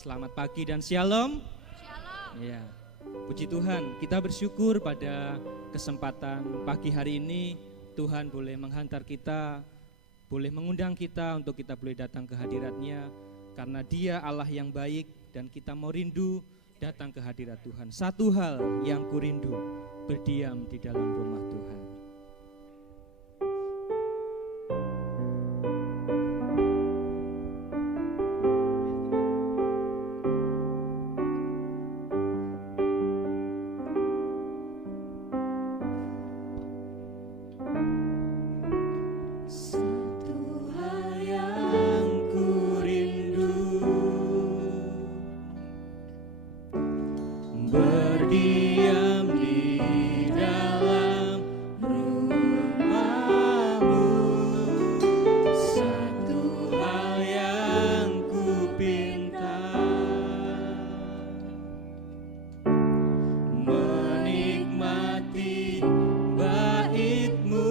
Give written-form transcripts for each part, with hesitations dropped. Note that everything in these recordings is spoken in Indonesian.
selamat pagi dan shalom. Shalom. Ya, puji Tuhan, kita bersyukur pada kesempatan pagi hari ini Tuhan boleh menghantar kita, boleh mengundang kita untuk kita boleh datang ke hadirat-Nya, karena Dia Allah yang baik dan kita mau rindu datang ke hadirat Tuhan. Satu hal yang kurindu, berdiam di dalam rumah Tuhan. Baitmu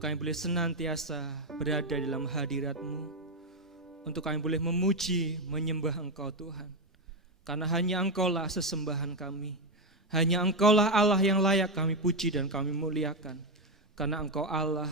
untuk kami boleh senantiasa berada dalam hadirat-Mu, untuk kami boleh memuji, menyembah Engkau Tuhan. Karena hanya Engkaulah sesembahan kami, hanya Engkaulah Allah yang layak kami puji dan kami muliakan. Karena Engkau Allah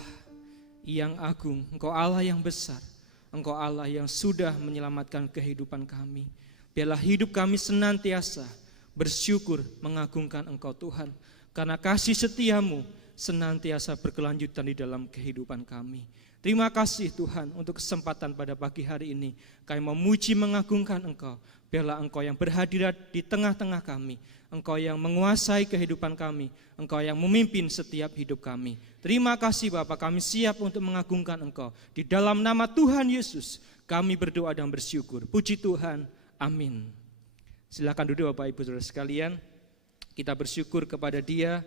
yang agung, Engkau Allah yang besar, Engkau Allah yang sudah menyelamatkan kehidupan kami. Biarlah hidup kami senantiasa bersyukur mengagungkan Engkau Tuhan, karena kasih setiamu senantiasa berkelanjutan di dalam kehidupan kami. Terima kasih Tuhan untuk kesempatan pada pagi hari ini. Kami memuji mengagungkan Engkau. Biarlah Engkau yang berhadirat di tengah-tengah kami, Engkau yang menguasai kehidupan kami, Engkau yang memimpin setiap hidup kami. Terima kasih Bapa, kami siap untuk mengagungkan Engkau. Di dalam nama Tuhan Yesus kami berdoa dan bersyukur. Puji Tuhan, amin. Silakan duduk Bapak Ibu Saudara sekalian. Kita bersyukur kepada Dia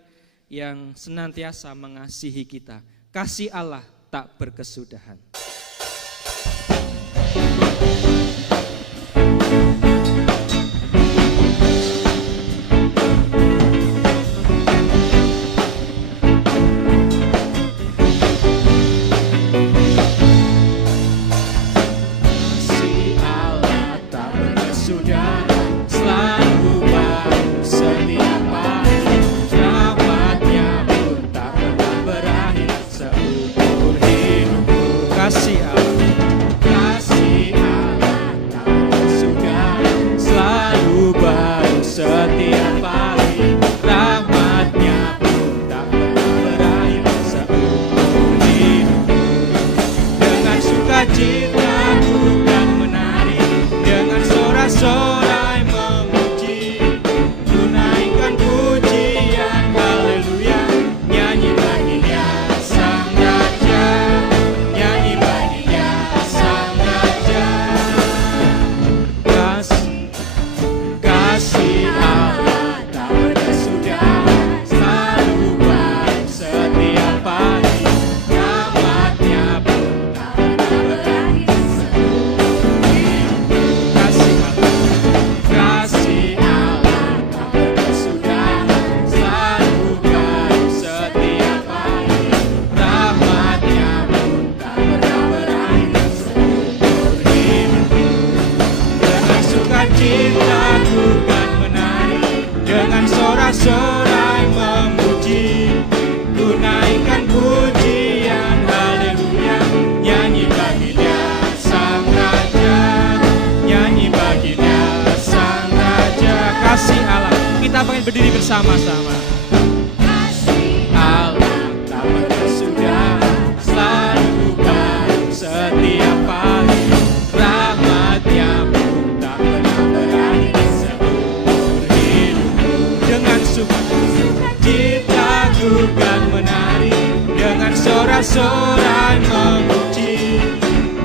yang senantiasa mengasihi kita. Kasih Allah tak berkesudahan. Berdiri bersama-sama. Kasih Allah tak berkesudahan, selalu baru setiap pagi. Rahmat-Nya pun tak pernah berakhir seumur hidupku. Dengan sukacita ku kan menari, dengan sorak-sorai memuji,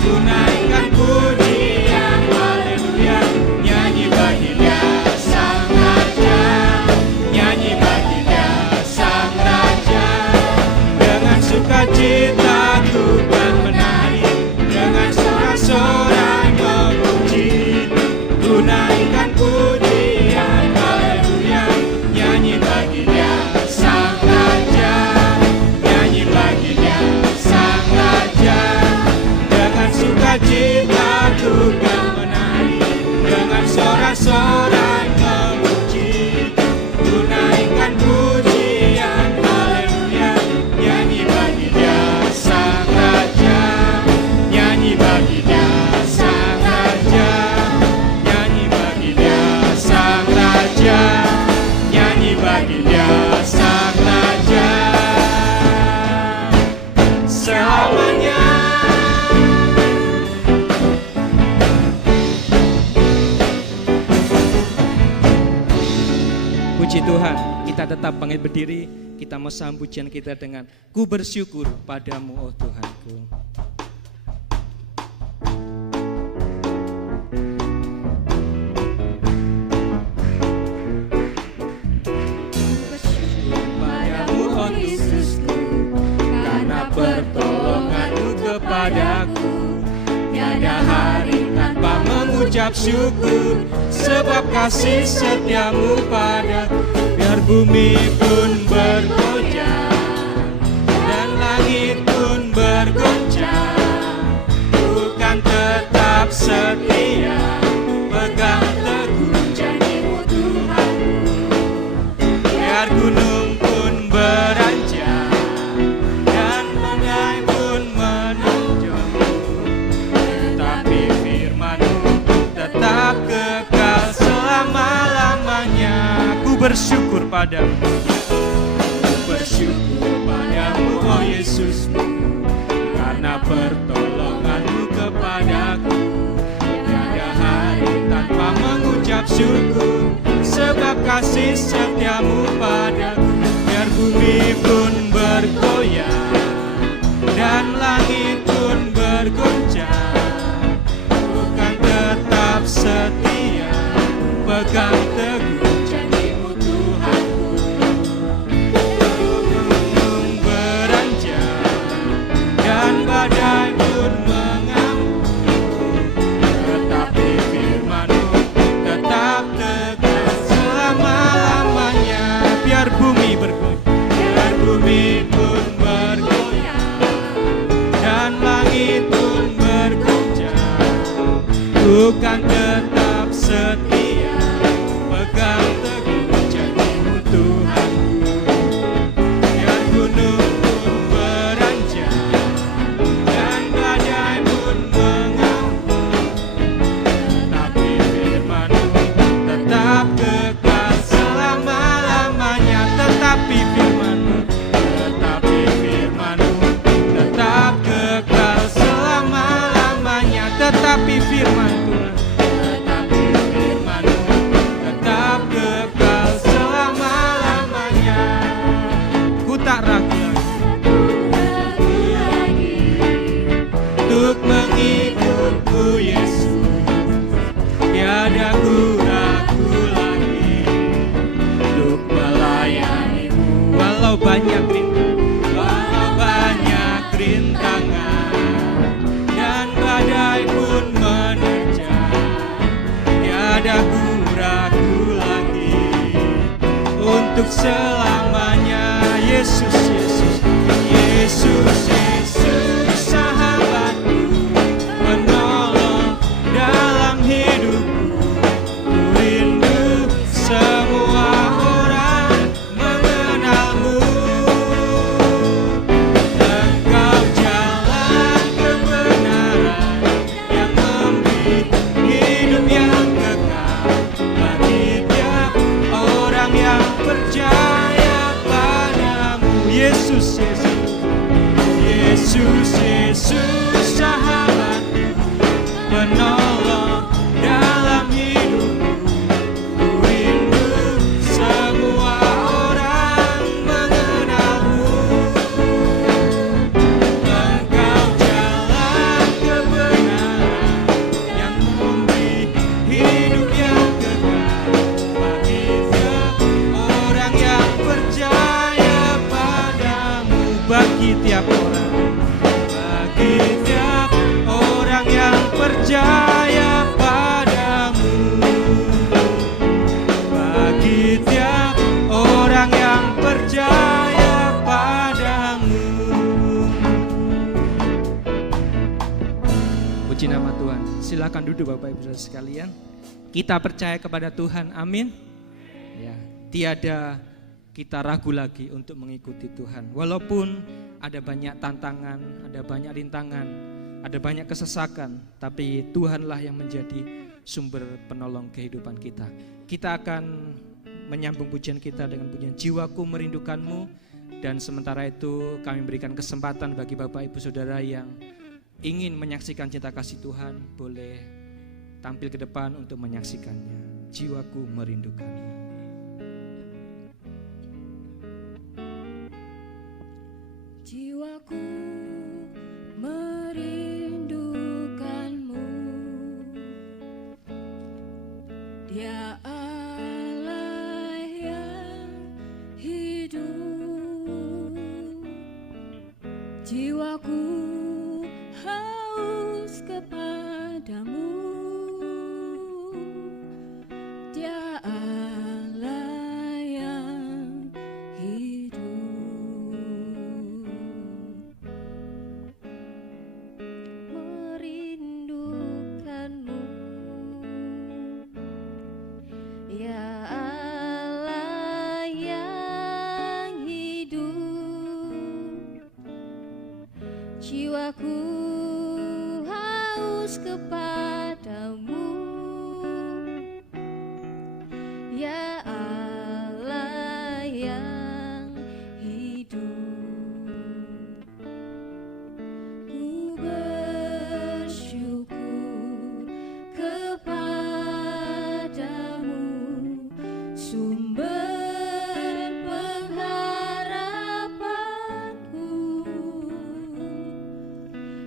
ku naikkan pujian haleluya, nyanyi bagi Dia sang Raja. Nyanyi bagi Dia sang Raja. Dengan sukacita ku kan menari, dengan sorak-sorai memuji, ku naikkan pujian haleluya, nyanyi bagi Dia sang Raja. Nyanyi bagi Dia sang Raja. Dengan sukacita ku kan menari, dengan sorak-sorai memuji, ku naikkan pujian haleluya, nyanyi bagi Dia sang Raja. Nyanyi bagi Dia sang Raja. Nyanyi bagi Dia sang Raja. Nyanyi bagi Dia sang Raja selamanya. Puji Tuhan, kita tetap bangkit berdiri, kita mau sambut pujian kita dengan ku bersyukur padamu oh Tuhanku. Padamu oh Yesusku, karena pertolongan-Mu kepadaku, tiada hari tanpa mengucap syukur, sebab kasih setiamu padaku. Biar bumi pun bergoyang dan langit pun bergoncang, bukan tetap setia, pegang teguh janji-Mu Tuhanku. Biar gunung pun beranjak dan badai pun menonjol, tetapi firman-Mu tetap kekal selama-lamanya. Ku bersyukur padamu, bersyukur padamu, oh Yesus, karena pertolongan-Mu kepadaku. Tiada hari tanpa mengucap syukur, sebab kasih setia-Mu padaku. Biar bumi pun bergoyang dan langit pun bergoncang, bukan tetap setia, pegang teguh janji-Mu Tuhanku. Gunung beranjak dan badai pun mengamuk, tetapi firman-Mu tetap tegar selama-lamanya. Biar bumi pun bergoyang dan langit pun bergoncang, bukan tetap setia, pegang teguh janji-Mu Tuhanku. Biar gunung pun beranjak dan badai pun mengamuk, tetapi firman-Mu tetap kekal selama-lamanya. Tetapi firman-Mu tetap kekal selama-lamanya. Tetapi firman Tuhan, tetap kekal selama-lamanya. Ku tak ragu lagi untuk mengikut-Mu Yesus. Tiada ku ragu lagi untuk melayani-Mu. Walau banyak rintangan dan badai pun menerjang, tiada ku ragu lagi untuk selamanya. Yesus, Yesus, Yesus, Yesus, sahabatku, penolong dalam hidupku. Ku rindu semua orang mengenal-Mu. Engkau jalan kebenaran yang memberi hidup yang kekal bagi tiap orang yang percaya padamu. Yesus, Yesus, Yesus, Yesus, sahabatku, penolong dalam hidupku. Ku rindu semua orang mengenal-Mu. Engkau jalan kebenaran yang memberi hidup yang kekal bagi tiap orang yang percaya padamu. Bagi tiap orang yang percaya padamu. Bagi tiap orang yang percaya padamu. Puji nama Tuhan. Silakan duduk Bapak Ibu Saudara sekalian. Kita percaya kepada Tuhan, amin. Ya, tiada kita ragu lagi untuk mengikuti Tuhan. Walaupun ada banyak tantangan, ada banyak rintangan, ada banyak kesesakan, tapi Tuhanlah yang menjadi sumber penolong kehidupan kita. Kita akan menyambung pujian kita dengan pujian Jiwaku Merindukan-Mu. Dan sementara itu kami berikan kesempatan bagi Bapak Ibu Saudara yang ingin menyaksikan cinta kasih Tuhan, boleh tampil ke depan untuk menyaksikannya. Jiwaku Merindukan-Mu. Jiwaku merindukan-Mu, Dia Allah yang hidup. Jiwaku haus kepadamu, Dia Allah yang hidup. Jiwaku haus kepadamu, ya Allah yang hidup. Ku bersyukur kepadamu, sumber pengharapanku,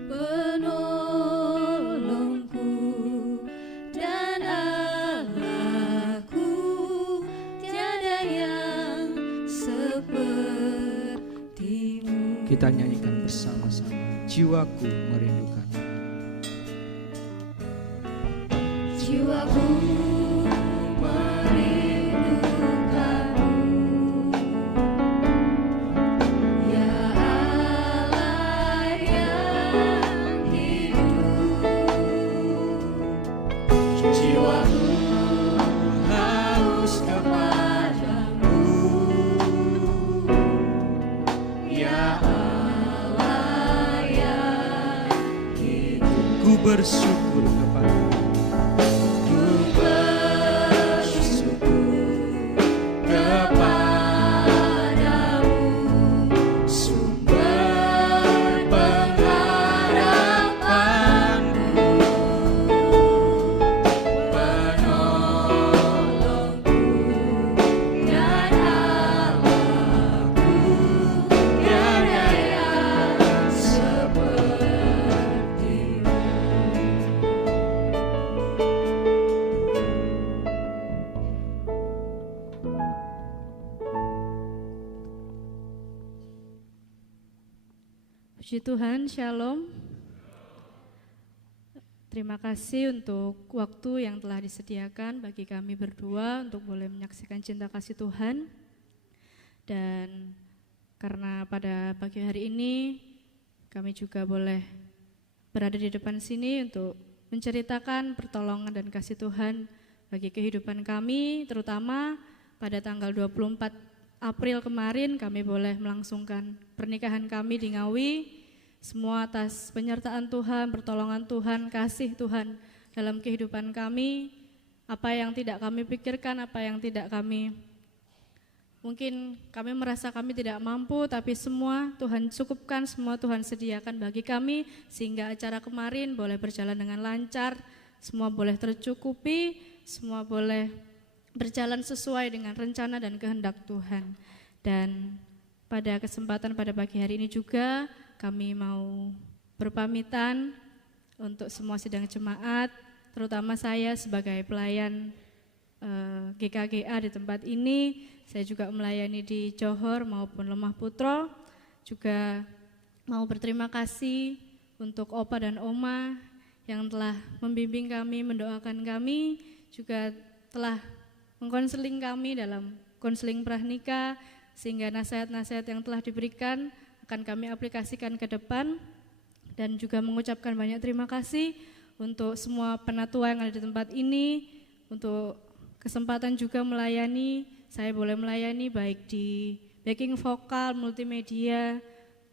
penolongku dan Allahku, tiada yang sepertimu. Kita nyanyikan bersama-sama, jiwaku merindukan. Jiwaku merindukanmu, ya Allah yang hidup. Jiwaku haus kepadamu, ya Allah yang hidup. Ku bersyukur kepadamu. Ku bersyukur kepadamu, sumber pengharapanku, penolongku dan Allahku, tiada yang sepertimu. Puji Tuhan, Shalom. Terima kasih untuk waktu yang telah disediakan bagi kami berdua untuk boleh menyaksikan cinta kasih Tuhan. Dan karena pada pagi hari ini kami juga boleh berada di depan sini untuk menceritakan pertolongan dan kasih Tuhan bagi kehidupan kami, terutama pada tanggal 24 April kemarin kami boleh melangsungkan pernikahan kami di Ngawi. Semua atas penyertaan Tuhan, pertolongan Tuhan, kasih Tuhan dalam kehidupan kami. Apa yang tidak kami pikirkan, apa yang tidak kami, mungkin kami merasa kami tidak mampu, tapi semua Tuhan cukupkan, semua Tuhan sediakan bagi kami, sehingga acara kemarin boleh berjalan dengan lancar, semua boleh tercukupi, semua boleh berjalan sesuai dengan rencana dan kehendak Tuhan. Dan pada kesempatan pada pagi hari ini juga kami mau berpamitan untuk semua sidang jemaat, terutama saya sebagai pelayan GKGA di tempat ini. Saya juga melayani di Johor maupun Lemah Putro. Juga mau berterima kasih untuk Opa dan Oma yang telah membimbing kami, mendoakan kami, juga telah mengkonseling kami dalam konseling pranikah, sehingga nasihat-nasihat yang telah diberikan akan kami aplikasikan ke depan. Dan juga mengucapkan banyak terima kasih untuk semua penatua yang ada di tempat ini, untuk kesempatan juga melayani. Saya boleh melayani baik di backing vokal, multimedia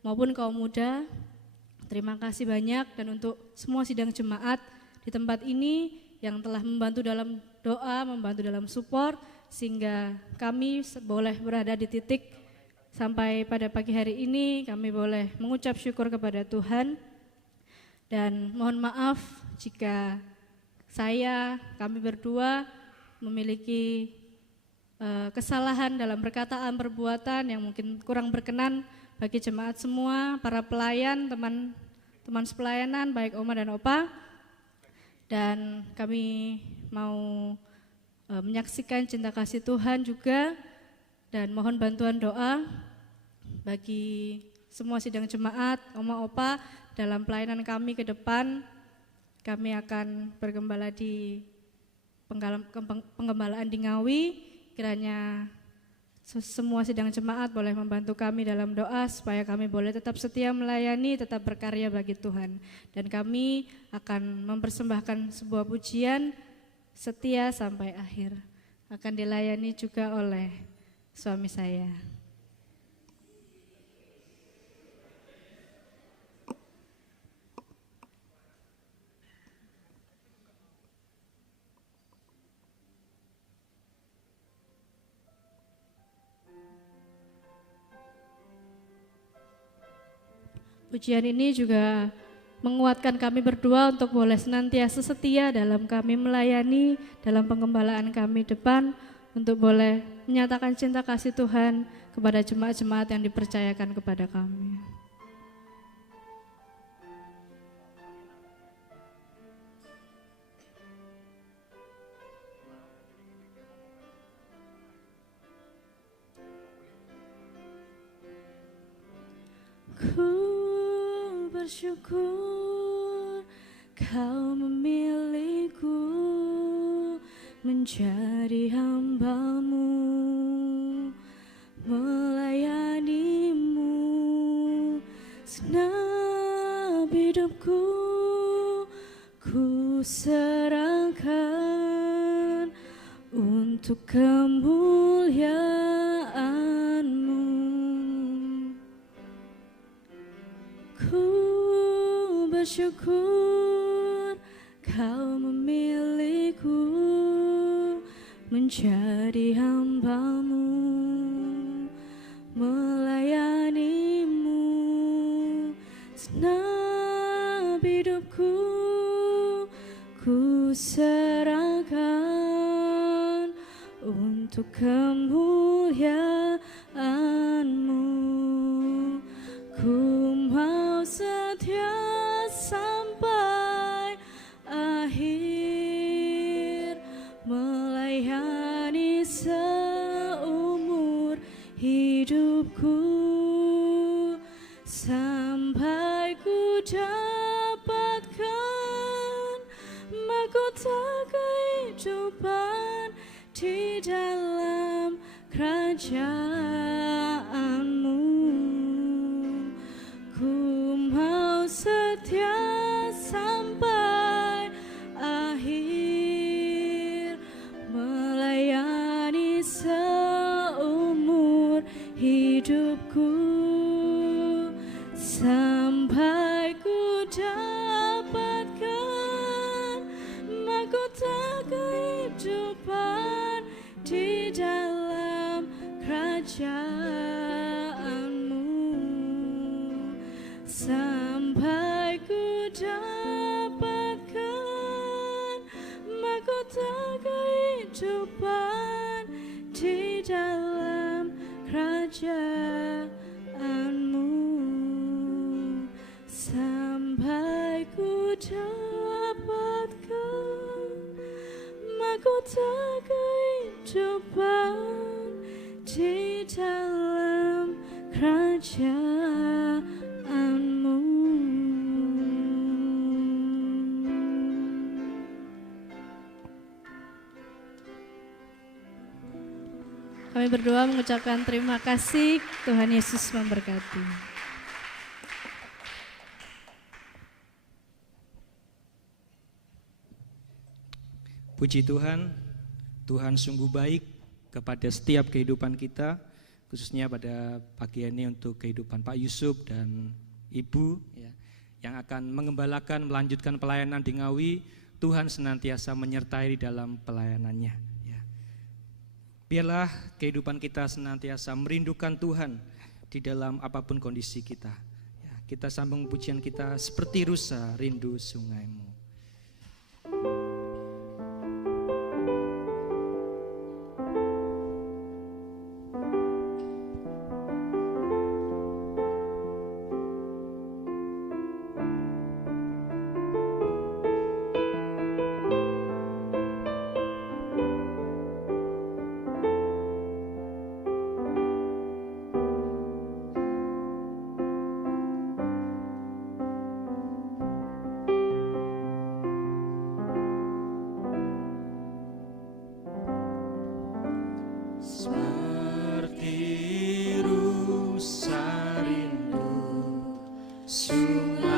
maupun kaum muda. Terima kasih banyak. Dan untuk semua sidang jemaat di tempat ini yang telah membantu dalam doa, membantu dalam support, sehingga kami boleh berada di titik sampai pada pagi hari ini. Kami boleh mengucap syukur kepada Tuhan. Dan mohon maaf jika kami berdua memiliki kesalahan dalam perkataan, perbuatan yang mungkin kurang berkenan bagi jemaat semua, para pelayan, teman sepelayanan, baik Oma dan Opa. Dan kami mau menyaksikan cinta kasih Tuhan juga, dan mohon bantuan doa bagi semua sidang jemaat, Oma, Opa, dalam pelayanan kami ke depan. Kami akan bergembala di penggembalaan di Ngawi. Kiranya semua sidang jemaat boleh membantu kami dalam doa supaya kami boleh tetap setia melayani, tetap berkarya bagi Tuhan. Dan kami akan mempersembahkan sebuah pujian setia sampai akhir. Akan dilayani juga oleh suami saya. Pujian ini juga menguatkan kami berdua untuk boleh senantiasa setia dalam kami melayani, dalam pengembalaan kami depan, untuk boleh menyatakan cinta kasih Tuhan kepada jemaat-jemaat yang dipercayakan kepada kami. Ku bersyukur Kau memilihku menjadi hamba-Mu, melayani-Mu. Segenap hidupku ku serahkan untuk kemuliaan-Mu. Ku bersyukur Kau memilihku menjadi hamba-Mu, melayani-Mu. Segenap hidupku ku serahkan untuk kemuliaan-Mu. Ku mau setia sampai akhir, melayani seumur hidupku, sampai ku dapatkan mahkota kehidupan di dalam kerajaan-Mu. Ku mau setia sampai akhir, melayani seumur hidupku, sampai ku dapatkan mahkota kehidupan di dalam kerajaan-Mu. Sampai ku dapatkan mahkota kehidupan di dalam kerajaan-Mu. Sampai ku dapatkan mahkota kehidupan di dalam kerajaan-Mu. Kami berdoa mengucapkan terima kasih. Tuhan Yesus memberkati. Puji Tuhan, Tuhan sungguh baik kepada setiap kehidupan kita, khususnya pada pagi ini untuk kehidupan Pak Yusuf dan Ibu ya, yang akan mengembalakan, melanjutkan pelayanan di Ngawi. Tuhan senantiasa menyertai di dalam pelayanannya ya. Biarlah kehidupan kita senantiasa merindukan Tuhan di dalam apapun kondisi kita ya. Kita sambung pujian kita, seperti rusa rindu sungai-Mu. Seperti rusa rindu sungai.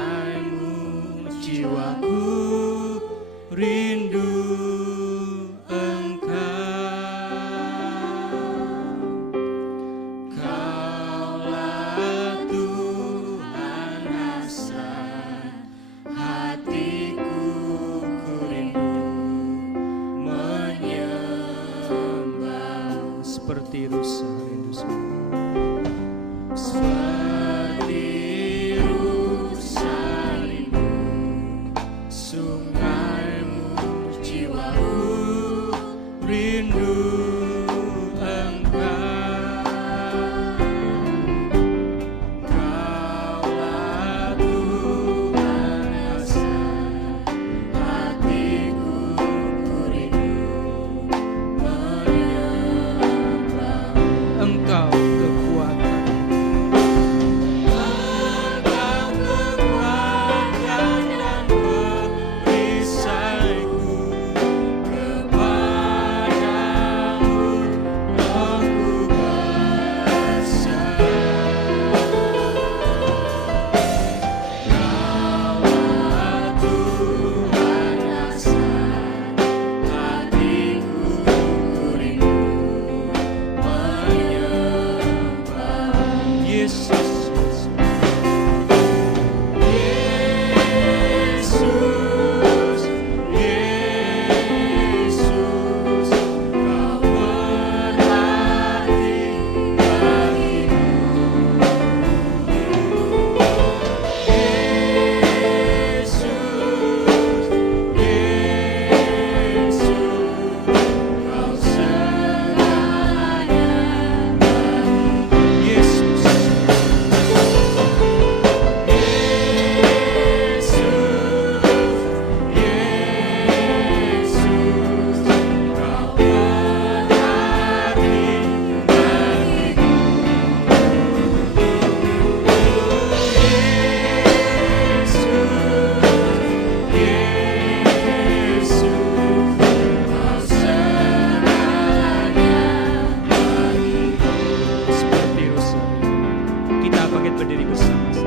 Seperti rusa rindu Engkau. Kaulah Tuhan asa hatiku, ku rindu menyembah. Engkau kekuatan, Engkau kekuatan dan perisaiku. Kepadamu rohku bersandar. Kaulah Tuhan asa hatiku, ku rindu menyembah. Yesus, Yesus, Yesus, Kau berarti bagiku. Yesus, Yesus, Kau segalanya bagiku. Yesus, Yesus, Kau berarti bagiku. Yesus, Kau segalanya bagiku. Seperti Rusa, kita bangkit berdiri bersama-sama.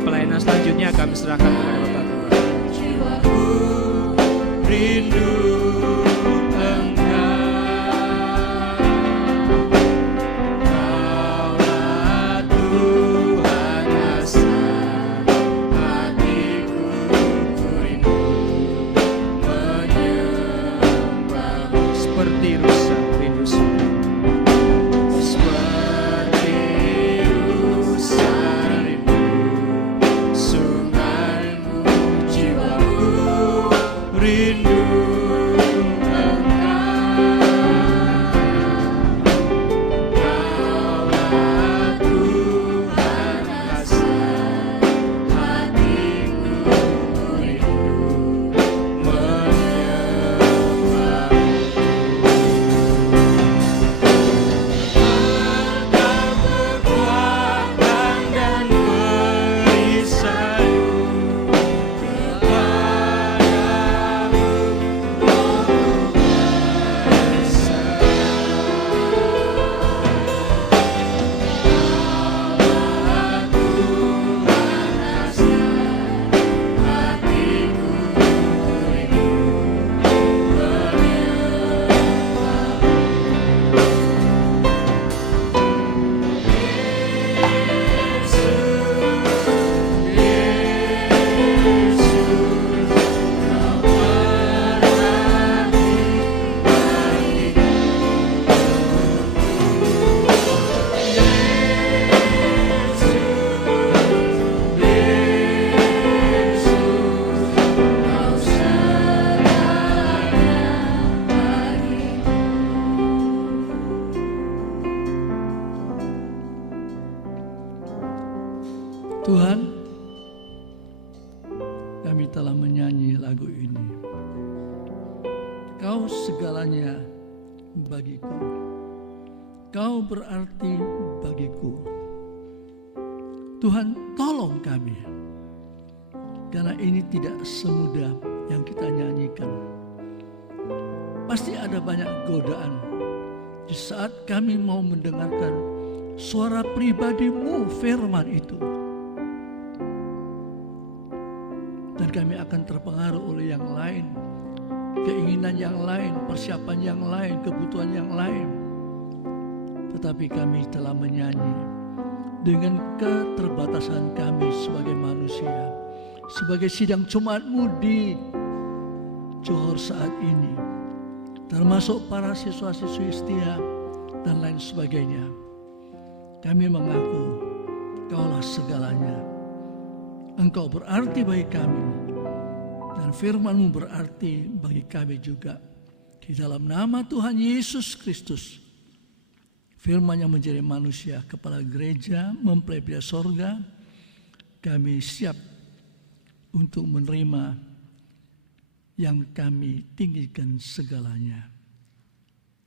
Pelayanan selanjutnya kami serahkan kepada Bapak Tuhan. Jiwaku rindu Engkau. Kaulah Tuhan asa hatiku, ku rindu menyembah. Seperti rusa rindu sungai. Seperti rusa rindu sungaimu, jiwaku rindu Engkau. Kaulah Tuhan asa hatiku, ku rindu menyembah. Kekuatan dan perisaiku. Kepadamu rohku bersandar. Kaulah Tuhan asa hatiku, ku rindu menyembah. Tuhan, kami telah menyanyi lagu ini. Kau segalanya bagiku. Kau berarti bagiku. Tuhan, tolong kami. Karena ini tidak semudah yang kita nyanyikan. Pasti ada banyak godaan di saat kami mau mendengarkan suara pribadi-Mu, firman itu. Dan kami akan terpengaruh oleh yang lain, keinginan yang lain, persiapan yang lain, kebutuhan yang lain. Tetapi kami telah menyanyi dengan keterbatasan kami sebagai manusia, sebagai sidang Jumat-Mu di Johor saat ini, termasuk para siswa-siswi setia dan lain sebagainya. Kami mengaku Kaulah segalanya. Engkau berarti bagi kami, dan firman-Mu berarti bagi kami juga. Di dalam nama Tuhan Yesus Kristus, firman yang menjadi manusia, kepala gereja, mempelai pria sorga, kami siap untuk menerima yang kami tinggikan segalanya.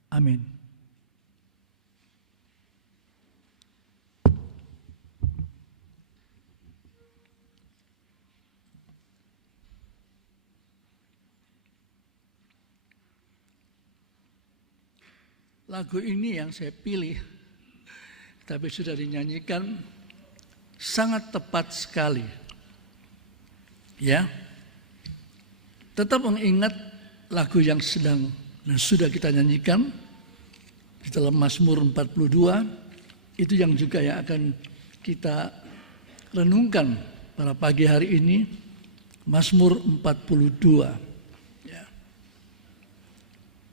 Amin. Lagu ini yang saya pilih, tapi sudah dinyanyikan, sangat tepat sekali. Ya, tetap mengingat lagu yang sedang dan sudah kita nyanyikan di dalam Mazmur 42, itu yang juga yang akan kita renungkan pada pagi hari ini, Mazmur 42. Ya.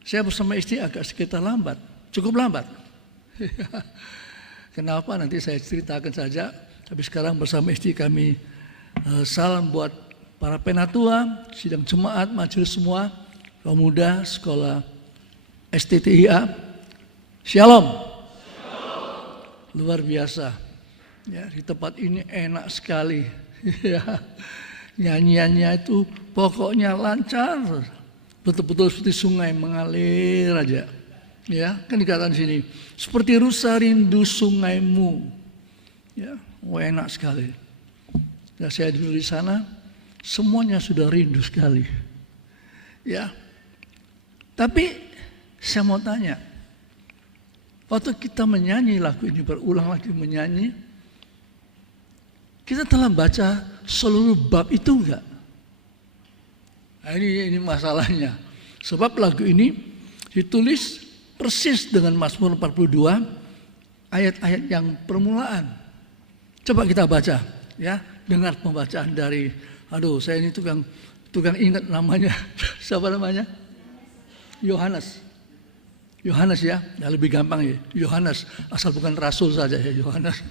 Saya bersama istri agak sekitar lambat, cukup lambat. Kenapa? Nanti saya ceritakan saja. Tapi sekarang bersama istri kami salam buat para penatua, sidang jemaat, majelis semua, kaum muda, sekolah STTIA. Shalom. Luar biasa. Ya, di tempat ini enak sekali. Nyanyiannya itu pokoknya lancar. Betul-betul seperti sungai mengalir aja. Ya, kan dikatakan sini, seperti rusa rindu sungaimu. Ya, enak sekali. Ya, saya dulu di sana, semuanya sudah rindu sekali. Ya. Tapi saya mau tanya, waktu kita menyanyi lagu ini, berulang lagi menyanyi, kita telah baca seluruh bab itu enggak? Nah, ini masalahnya. Sebab lagu ini ditulis persis dengan Mazmur 42, ayat-ayat yang permulaan. Coba kita baca, ya, dengar pembacaan dari, saya ini tukang ingat namanya. Siapa namanya? Yohanes. Yohanes ya, lebih gampang ya. Yohanes, asal bukan rasul saja ya, Yohanes.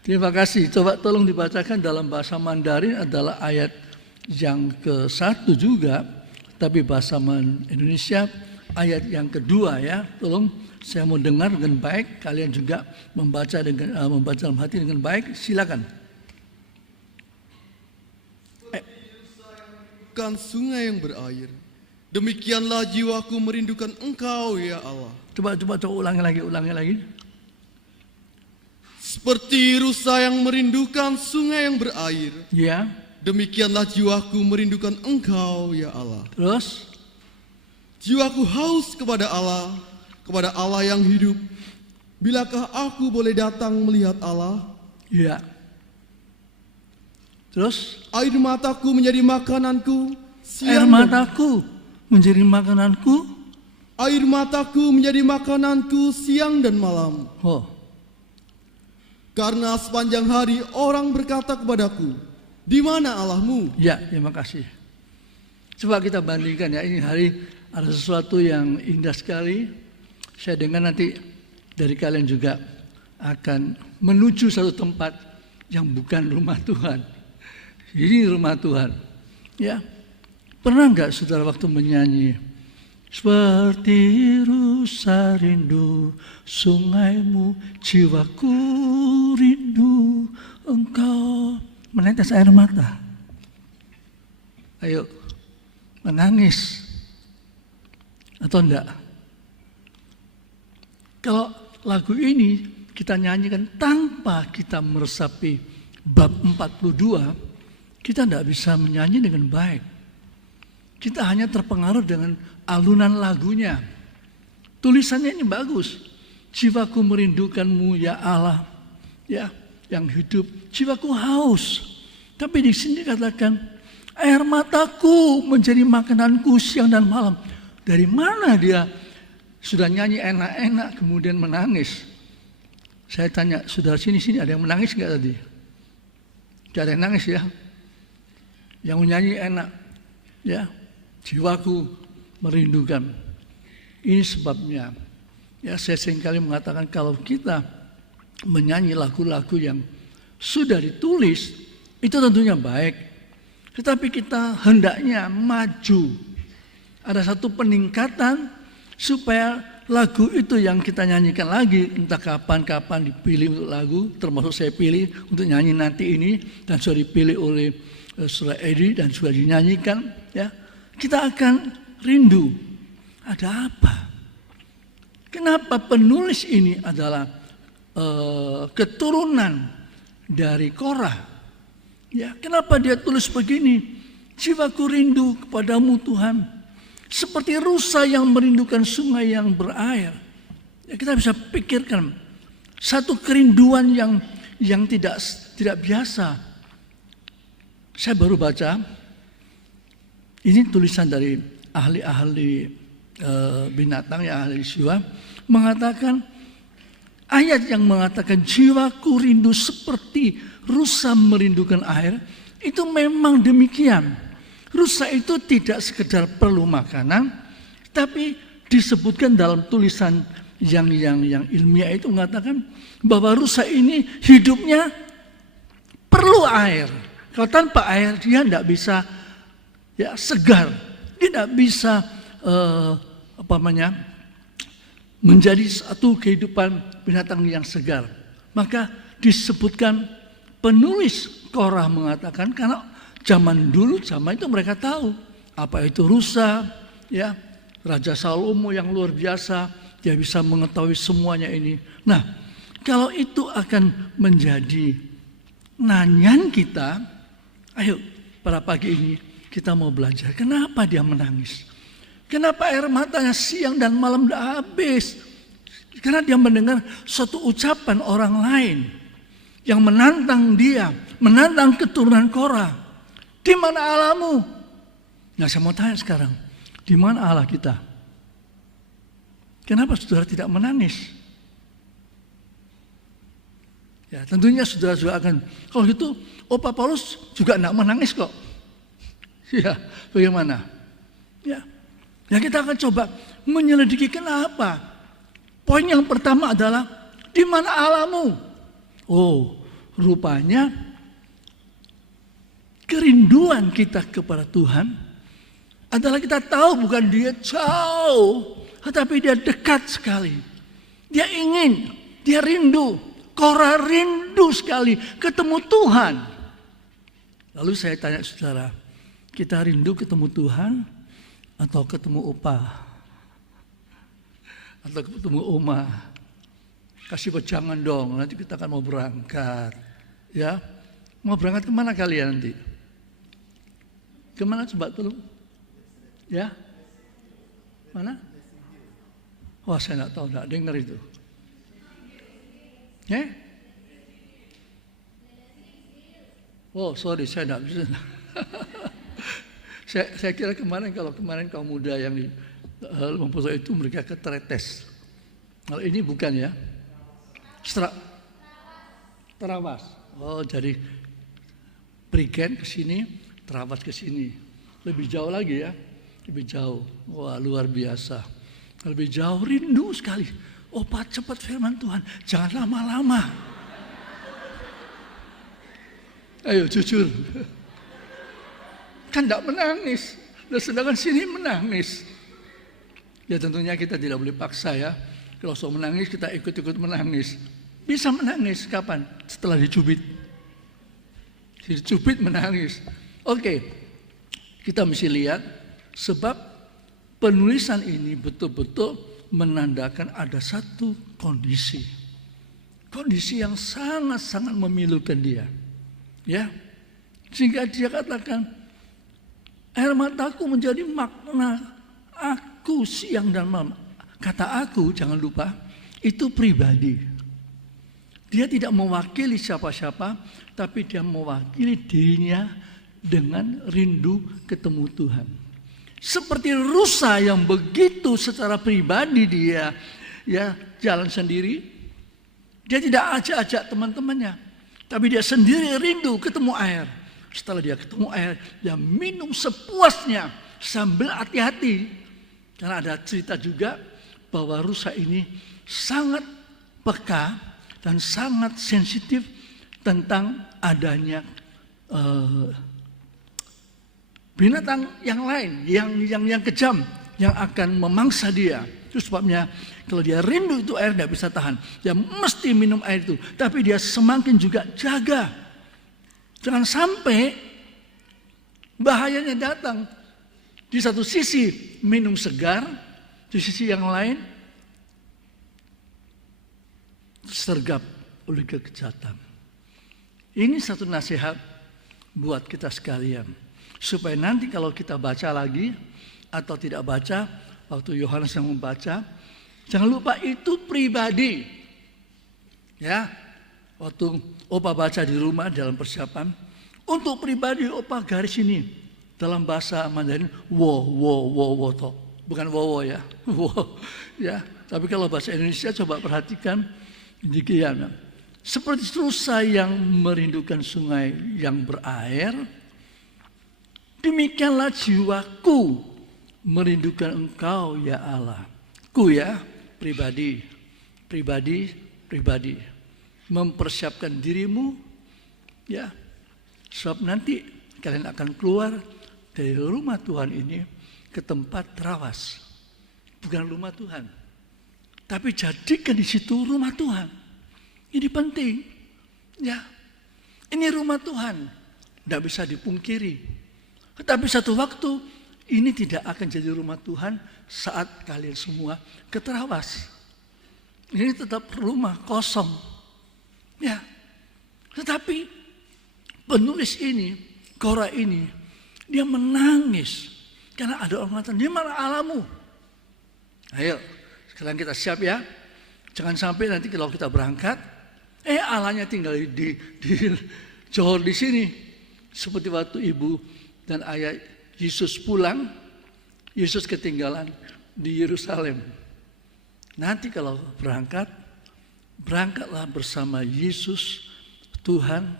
Terima kasih. Coba tolong dibacakan dalam bahasa Mandarin, adalah ayat yang ke-1 juga, tapi bahasa Indonesia ayat yang kedua ya. Tolong, saya mau dengar dengan baik, kalian juga membaca dalam hati dengan baik. Silakan. Bukan sungai yang berair, demikianlah jiwaku merindukan Engkau ya Allah. Coba ulangi lagi. Seperti rusa yang merindukan sungai yang berair, Ya. demikianlah jiwaku merindukan Engkau ya Allah. Terus? Jiwaku haus kepada Allah yang hidup. Bilakah aku boleh datang melihat Allah? Ya. Terus? Air mataku menjadi makananku Air mataku menjadi makananku. Air mataku menjadi makananku siang dan malam. Oh. Karena sepanjang hari orang berkata kepadaku, di mana Allahmu? Ya, terima kasih. Coba kita bandingkan ya, ini hari ada sesuatu yang indah sekali. Saya dengar nanti dari kalian juga akan menuju satu tempat yang bukan rumah Tuhan. Ini rumah Tuhan. Ya, pernah nggak saudara waktu menyanyi, seperti rusa rindu sungaimu, jiwaku rindu Engkau, menetes air mata. Ayo, menangis atau enggak? Kalau lagu ini kita nyanyikan tanpa kita meresapi bab 42, kita tidak bisa menyanyi dengan baik. Kita hanya terpengaruh dengan alunan lagunya. Tulisannya ini bagus. Jiwaku merindukanmu ya Allah, ya, yang hidup. Jiwaku haus. Tapi di sini dikatakan, air mataku menjadi makananku siang dan malam. Dari mana dia sudah nyanyi enak-enak kemudian menangis? Saya tanya, saudara sini ada yang menangis nggak tadi? Tidak ada yang nangis ya? Yang nyanyi enak, ya, jiwaku merindukan. Ini sebabnya, ya, saya seringkali mengatakan kalau kita menyanyi lagu-lagu yang sudah ditulis, Itu tentunya baik. Tetapi kita hendaknya maju. Ada satu peningkatan supaya lagu itu yang kita nyanyikan lagi, entah kapan-kapan dipilih untuk lagu, termasuk saya pilih untuk nyanyi nanti ini, dan sudah dipilih oleh Saudara Edi dan sudah dinyanyikan, ya. Kita akan rindu. Ada apa? Kenapa penulis ini adalah keturunan dari Korah? Ya, kenapa dia tulis begini? Jiwaku rindu kepadamu Tuhan, seperti rusa yang merindukan sungai yang berair. Ya, kita bisa pikirkan satu kerinduan yang tidak biasa. Saya baru baca, ini tulisan dari ahli-ahli binatang, ya, ahli jiwa, mengatakan ayat yang mengatakan jiwaku rindu seperti rusa merindukan air, itu memang demikian. Rusa itu tidak sekedar perlu makanan, tapi disebutkan dalam tulisan yang ilmiah itu mengatakan bahwa rusa ini hidupnya perlu air. Kalau tanpa air dia tidak bisa, ya, segar, dia tidak bisa menjadi satu kehidupan binatang yang segar. Maka disebutkan penulis Korah mengatakan karena zaman itu mereka tahu apa itu rusa, ya, Raja Salomo yang luar biasa, dia bisa mengetahui semuanya ini. Nah, kalau itu akan menjadi nanyan kita, ayo pada pagi ini kita mau belajar. Kenapa dia menangis? Kenapa air matanya siang dan malam tidak habis? Karena dia mendengar suatu ucapan orang lain yang menantang dia, menantang keturunan Korah. Di mana Allahmu? Nah, saya mau tanya sekarang, di mana Allah kita? Kenapa saudara tidak menangis? Ya, tentunya saudara juga akan, kalau gitu, Pak Paulus juga tidak menangis kok. Ya, bagaimana? Ya, kita akan coba menyelidiki kenapa. Poin yang pertama adalah, di mana Allahmu? Oh, rupanya kerinduan kita kepada Tuhan adalah kita tahu bukan dia jauh, tetapi dia dekat sekali. Dia ingin, dia rindu. Korah rindu sekali ketemu Tuhan. Lalu saya tanya saudara, kita rindu ketemu Tuhan atau ketemu Opa? Atau ketemu Oma? Kasih pejangan dong, nanti kita akan mau berangkat. Ya, mau berangkat kemana kalian nanti? Kemana coba tolong? Ya, mana? Wah, saya nggak tahu, nggak dengar itu. Ya? Oh, sorry, saya tidak bisa. saya kira kemarin kaum muda yang di Lemposo itu mereka ke Tretes. Kalau ini bukan, ya? Terawas. Oh, jadi Prigen ke sini, Terawas ke sini. Lebih jauh lagi, ya? Lebih jauh. Wah, luar biasa. Lebih jauh, rindu sekali. Oh, Pak, cepat firman Tuhan, jangan lama-lama. Ayo jujur. Kan tidak menangis, dan sedangkan sini menangis. Ya tentunya kita tidak boleh paksa, ya. Kalau sudah menangis kita ikut-ikut menangis. Bisa menangis kapan? Setelah dicubit. Dicubit menangis. Oke, kita mesti lihat sebab penulisan ini betul-betul menandakan ada satu kondisi yang sangat-sangat memilukan dia, ya, sehingga dia katakan air mataku menjadi makna aku siang dan malam. Kata aku, jangan lupa, itu pribadi. Dia tidak mewakili siapa-siapa, tapi dia mewakili dirinya dengan rindu ketemu Tuhan. Seperti rusa yang begitu secara pribadi dia, ya, jalan sendiri. Dia tidak ajak-ajak teman-temannya, tapi dia sendiri rindu ketemu air. Setelah dia ketemu air, dia minum sepuasnya sambil hati-hati. Karena ada cerita juga bahwa rusa ini sangat peka dan sangat sensitif tentang adanya binatang yang lain, yang kejam, yang akan memangsa dia. Itu sebabnya kalau dia rindu itu air tidak bisa tahan. Dia mesti minum air itu. Tapi dia semakin juga jaga. Jangan sampai bahayanya datang. Di satu sisi minum segar, di sisi yang lain tersergap oleh kekejahatan. Ini satu nasihat buat kita sekalian. Supaya nanti kalau kita baca lagi atau tidak baca, waktu Yohanes yang membaca, jangan lupa itu pribadi. Ya, waktu Opa baca di rumah dalam persiapan, untuk pribadi Opa garis ini dalam bahasa Mandarin, wo to. Bukan wo ya, wo ya. Tapi kalau bahasa Indonesia coba perhatikan demikian. Seperti rusa yang merindukan sungai yang berair, demikianlah jiwaku merindukan Engkau ya Allah. Ku ya, pribadi. Mempersiapkan dirimu ya. Sebab nanti kalian akan keluar dari rumah Tuhan ini ke tempat terawas. Bukan rumah Tuhan. Tapi jadikan di situ rumah Tuhan. Ini penting. Ya. Ini rumah Tuhan. Tidak bisa dipungkiri. Tetapi satu waktu ini tidak akan jadi rumah Tuhan saat kalian semua keterawas. Ini tetap rumah kosong. Ya. Tetapi penulis ini, Korah ini, dia menangis karena ada orang mengatakan, "Di mana Allahmu?" Ayo, sekarang kita siap ya. Jangan sampai nanti kalau kita berangkat, Allahnya tinggal di Johor di sini. Seperti waktu ibu dan ayah Yesus pulang, Yesus ketinggalan di Yerusalem. Nanti kalau berangkatlah bersama Yesus, Tuhan,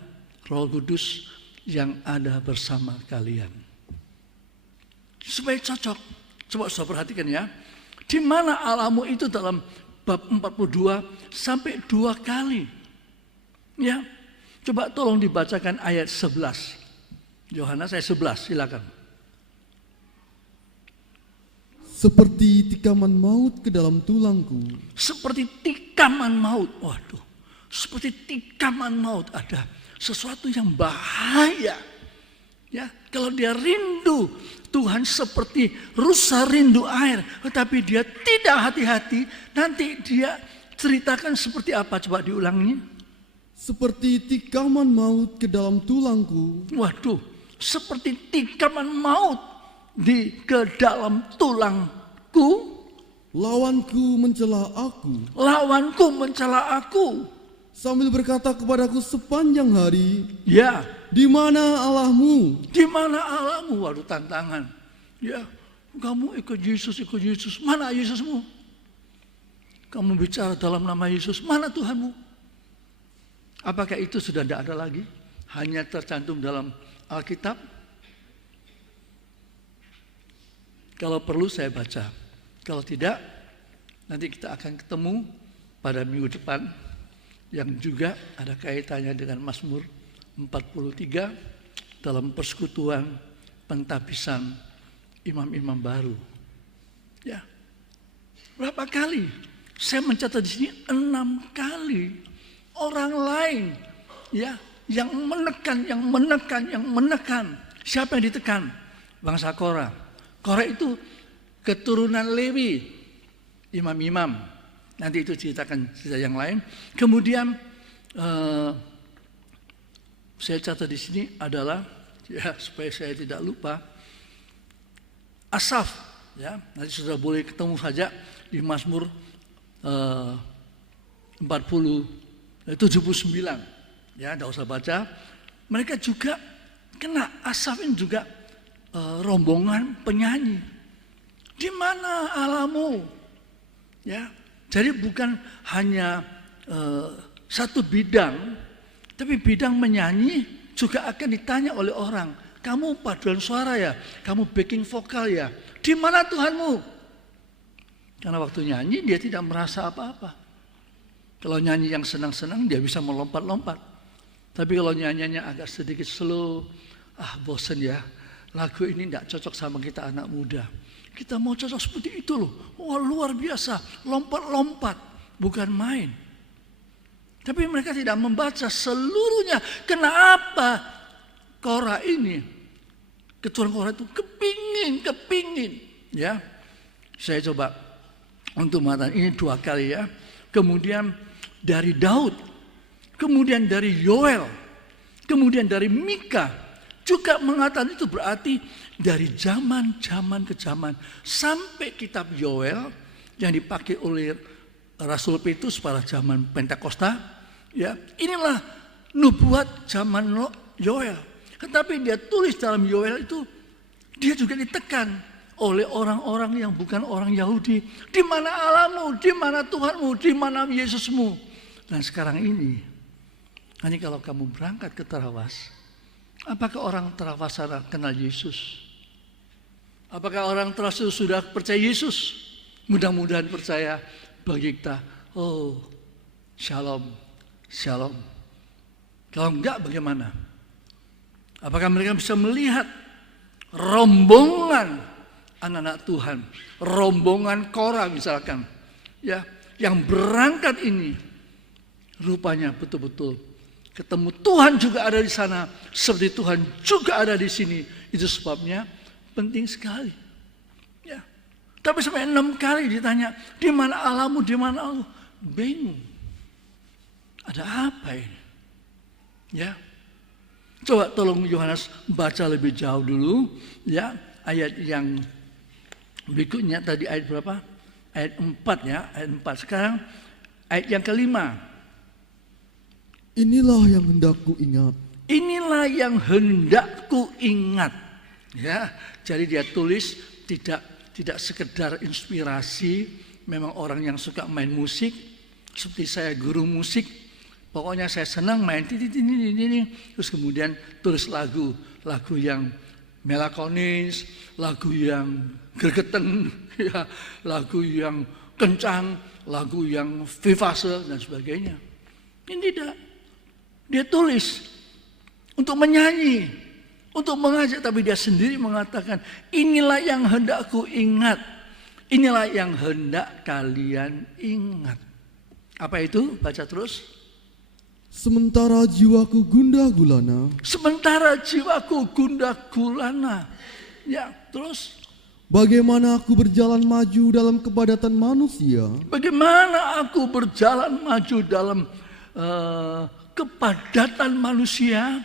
Roh Kudus yang ada bersama kalian. Supaya cocok. Coba saya perhatikan ya. Di mana Allahmu itu dalam bab 42 sampai 2 kali. Ya. Coba tolong dibacakan ayat 11. Yohanes ayat 11, silakan. Seperti tikaman maut ke dalam tulangku. Seperti tikaman maut. Waduh. Seperti tikaman maut, ada sesuatu yang bahaya. Ya, kalau dia rindu Tuhan seperti rusa rindu air, tetapi dia tidak hati-hati, nanti dia ceritakan seperti apa, coba diulangi. Seperti tikaman maut ke dalam tulangku. Waduh, seperti tikaman maut ke dalam tulangku. Lawanku mencela aku. Lawanku mencela aku. Sambil berkata kepadaku sepanjang hari, ya, di mana Allahmu? Di mana Allahmu? Waduh, tantangan. Ya, kamu ikut Yesus. Mana Yesusmu? Kamu bicara dalam nama Yesus, mana Tuhanmu? Apakah itu sudah tidak ada lagi? Hanya tercantum dalam Alkitab? Kalau perlu saya baca. Kalau tidak, nanti kita akan ketemu pada minggu depan yang juga ada kaitannya dengan Mazmur 43 dalam persekutuan pentabisan imam-imam baru. Ya. Berapa kali? Saya mencatat di sini 6 kali orang lain ya yang menekan. Siapa yang ditekan? Bangsa Korah. Korah itu keturunan Lewi, imam-imam. Nanti itu ceritakan cerita yang lain. Kemudian saya catat di sini adalah ya supaya saya tidak lupa Asaf. Ya, nanti sudah boleh ketemu saja di Mazmur 79. Ya, tidak usah baca. Mereka juga kena, Asaf ini juga rombongan penyanyi. Di mana Allahmu? Ya, jadi bukan hanya satu bidang, tapi bidang menyanyi juga akan ditanya oleh orang. Kamu paduan suara ya? Kamu backing vokal ya? Di mana Tuhanmu? Karena waktu nyanyi dia tidak merasa apa-apa. Kalau nyanyi yang senang-senang dia bisa melompat-lompat. Tapi kalau nyanyiannya agak sedikit slow, bosen ya. Lagu ini tidak cocok sama kita anak muda. Kita mau cocok seperti itu loh. Wah, luar biasa, lompat-lompat, bukan main. Tapi mereka tidak membaca seluruhnya. Kenapa Korah ini, keturunan Korah itu kepingin, ya. Saya coba untuk mengatakan ini 2 kali ya. Kemudian dari Daud, kemudian dari Yoel, kemudian dari Mika, juga mengatakan itu berarti dari zaman ke zaman sampai kitab Yoel yang dipakai oleh Rasul Petrus pada zaman Pentakosta, ya. Inilah nubuat zaman Yoel. Tetapi dia tulis dalam Yoel itu, dia juga ditekan oleh orang-orang yang bukan orang Yahudi. Di mana Allahmu, di mana Tuhanmu, di mana Yesusmu. Dan sekarang ini, hanya kalau kamu berangkat ke Tarawas, apakah orang Tarawas sana kenal Yesus? Apakah orang Tarawas sudah percaya Yesus? Mudah-mudahan percaya bagi kita. Oh, shalom, shalom. Kalau enggak bagaimana? Apakah mereka bisa melihat rombongan anak-anak Tuhan, rombongan Korah misalkan, ya, yang berangkat ini rupanya betul-betul ketemu Tuhan juga ada di sana, seperti Tuhan juga ada di sini. Itu sebabnya penting sekali. Ya. Tapi sampai 6 kali ditanya, di mana Allahmu, di mana Allah? Bingung. Ada apa ini? Ya. Coba tolong Yohanes baca lebih jauh dulu, ya, ayat yang berikutnya tadi ayat berapa? Ayat 4 ya, ayat 4. Sekarang ayat yang kelima. Inilah yang hendak ku ingat. Inilah yang hendak ku ingat. Ya, jadi dia tulis tidak sekedar inspirasi. Memang orang yang suka main musik, seperti saya guru musik. Pokoknya saya senang main ini. Terus kemudian tulis lagu yang melakonis, lagu yang gregeten, ya, lagu yang kencang, lagu yang vivase dan sebagainya. Ini tidak. Dia tulis untuk menyanyi, untuk mengajak, tapi dia sendiri mengatakan, inilah yang hendak ku ingat, inilah yang hendak kalian ingat. Apa itu? Baca terus. Sementara jiwaku gundah gulana. Sementara jiwaku gundah gulana. Ya, terus. Bagaimana aku berjalan maju dalam kepadatan manusia? Bagaimana aku berjalan maju dalam kepadatan manusia?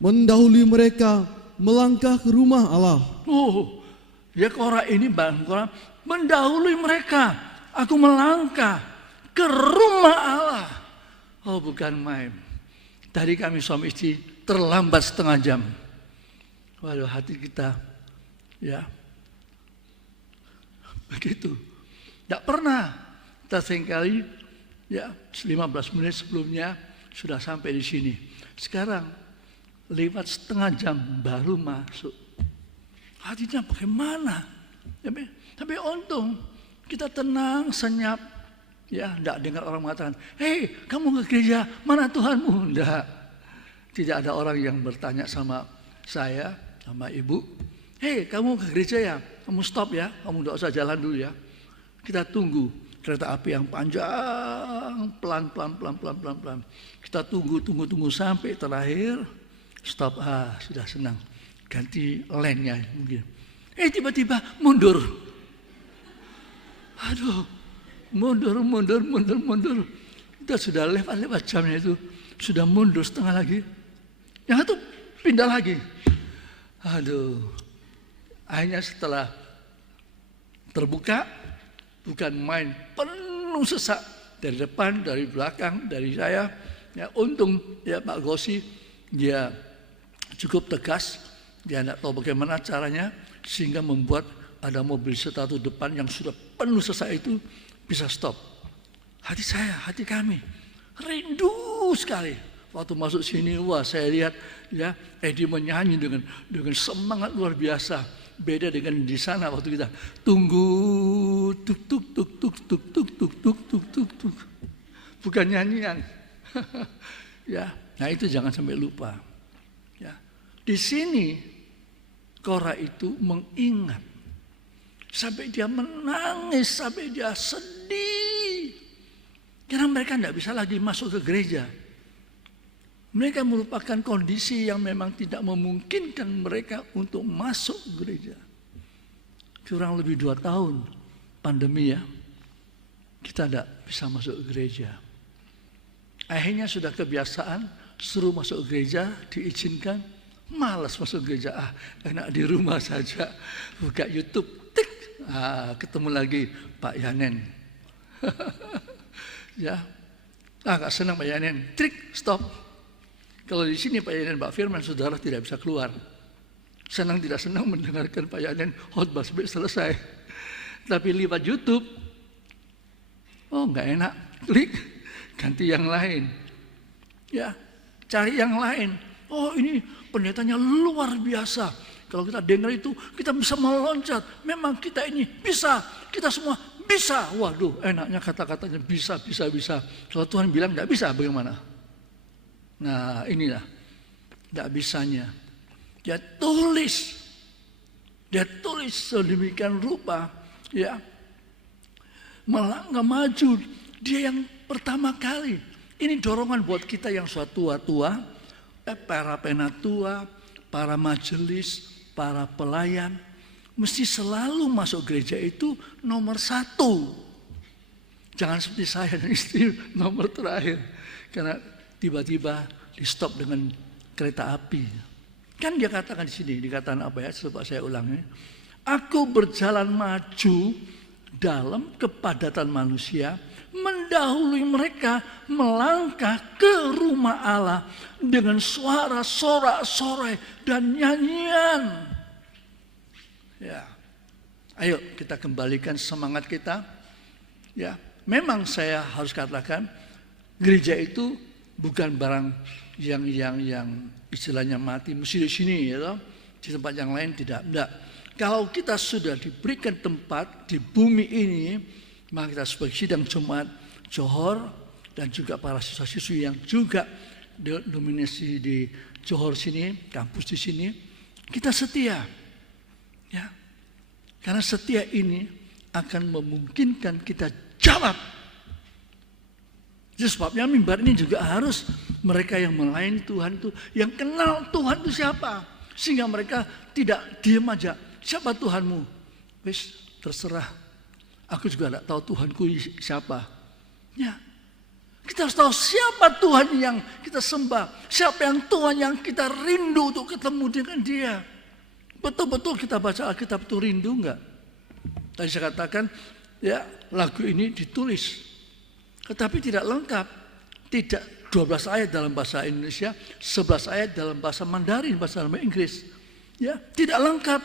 Mendahului mereka melangkah ke rumah Allah. Oh, ya Korah ini Bang Korah mendahului mereka. Aku melangkah ke rumah Allah. Oh, bukan main. Tadi kami suami istri terlambat setengah jam. Waduh, hati kita ya begitu. Tidak pernah. Kita seringkali ya 15 menit sebelumnya sudah sampai di sini. Sekarang lewat setengah jam baru masuk. Hatinya bagaimana? Tapi untung kita tenang, senyap. Ya, tidak dengar orang mengatakan, hei, kamu ke gereja, mana Tuhanmu? Tidak. Tidak ada orang yang bertanya sama saya, sama ibu, hei, kamu ke gereja ya? Kamu stop ya, kamu tidak usah jalan dulu ya. Kita tunggu kereta api yang panjang, pelan. Kita tunggu sampai terakhir, stop, sudah senang. Ganti lane-nya mungkin. Tiba-tiba mundur. Aduh. Mundur. Kita sudah lewat jamnya itu. Sudah mundur setengah lagi. Yang itu pindah lagi. Aduh. Akhirnya setelah terbuka, bukan main, penuh sesak. Dari depan, dari belakang, dari saya. Ya, untung ya Pak Gosi, dia cukup tegas. Dia tidak tahu bagaimana caranya. Sehingga membuat ada mobil satu depan yang sudah penuh sesak itu bisa stop. Hati saya, hati kami rindu sekali. Waktu masuk sini, wah saya lihat ya Edi menyanyi dengan semangat luar biasa. Beda dengan di sana waktu kita tunggu tuk. Bukan nyanyian. Ya, Nah itu jangan sampai lupa. Ya. Di sini Korah itu mengingat sampai dia menangis, sampai dia sedih. Karena mereka tidak bisa lagi masuk ke gereja. Mereka merupakan kondisi yang memang tidak memungkinkan mereka untuk masuk gereja. Kurang lebih 2 tahun pandemi ya, kita tidak bisa masuk gereja. Akhirnya sudah kebiasaan, suruh masuk gereja, diizinkan, malas masuk gereja. Enak di rumah saja, buka YouTube, tik, ketemu lagi Pak Yanen. Ya, gak senang Pak Yanen, trik, stop. Kalau di sini Pak Yanen, Pak Firman, saudara tidak bisa keluar. Senang tidak senang mendengarkan Pak Yanen khotbah sampai selesai. Tapi lewat YouTube, oh nggak enak, klik, ganti yang lain. Ya, cari yang lain. Oh ini pendetanya luar biasa. Kalau kita dengar itu, kita bisa meloncat. Memang kita ini bisa, kita semua bisa. Waduh, enaknya kata-katanya bisa. Kalau Tuhan bilang nggak bisa, bagaimana? Nah inilah tidak bisanya. Dia tulis sedemikian rupa, ya, melangkah maju. Dia yang pertama kali. Ini dorongan buat kita yang sudah tua, para penatua, para majelis, para pelayan, mesti selalu masuk gereja itu nomor 1. Jangan seperti saya dan istri nomor terakhir, karena tiba-tiba di stop dengan kereta api. Kan dia katakan di sini, dikatakan apa ya? Coba saya ulangi. Aku berjalan maju dalam kepadatan manusia, mendahului mereka melangkah ke rumah Allah dengan suara sorak-sorai dan nyanyian. Ya, ayo kita kembalikan semangat kita. Ya, memang saya harus katakan gereja itu bukan barang yang istilahnya mati mesti di sini, ya, di tempat yang lain tidak. Enggak. Kalau kita sudah diberikan tempat di bumi ini, maka kita sebagai sidang Jumat Johor dan juga para siswa-siswi yang juga dominasi di Johor sini, kampus di sini, kita setia, ya, karena setia ini akan memungkinkan kita jawab. Itu sebabnya mimbar ini juga harus mereka yang melayani Tuhan itu, yang kenal Tuhan itu siapa. Sehingga mereka tidak diam aja. Siapa Tuhanmu? Wis, terserah. Aku juga tidak tahu Tuhanku siapa. Ya, kita harus tahu siapa Tuhan yang kita sembah. Siapa yang Tuhan yang kita rindu untuk ketemu dengan dia. Betul-betul kita baca Alkitab itu rindu enggak? Tadi saya katakan, ya, lagu ini ditulis. Tetapi tidak lengkap, tidak 12 ayat dalam bahasa Indonesia, 11 ayat dalam bahasa Mandarin, bahasa Inggris. Ya, tidak lengkap.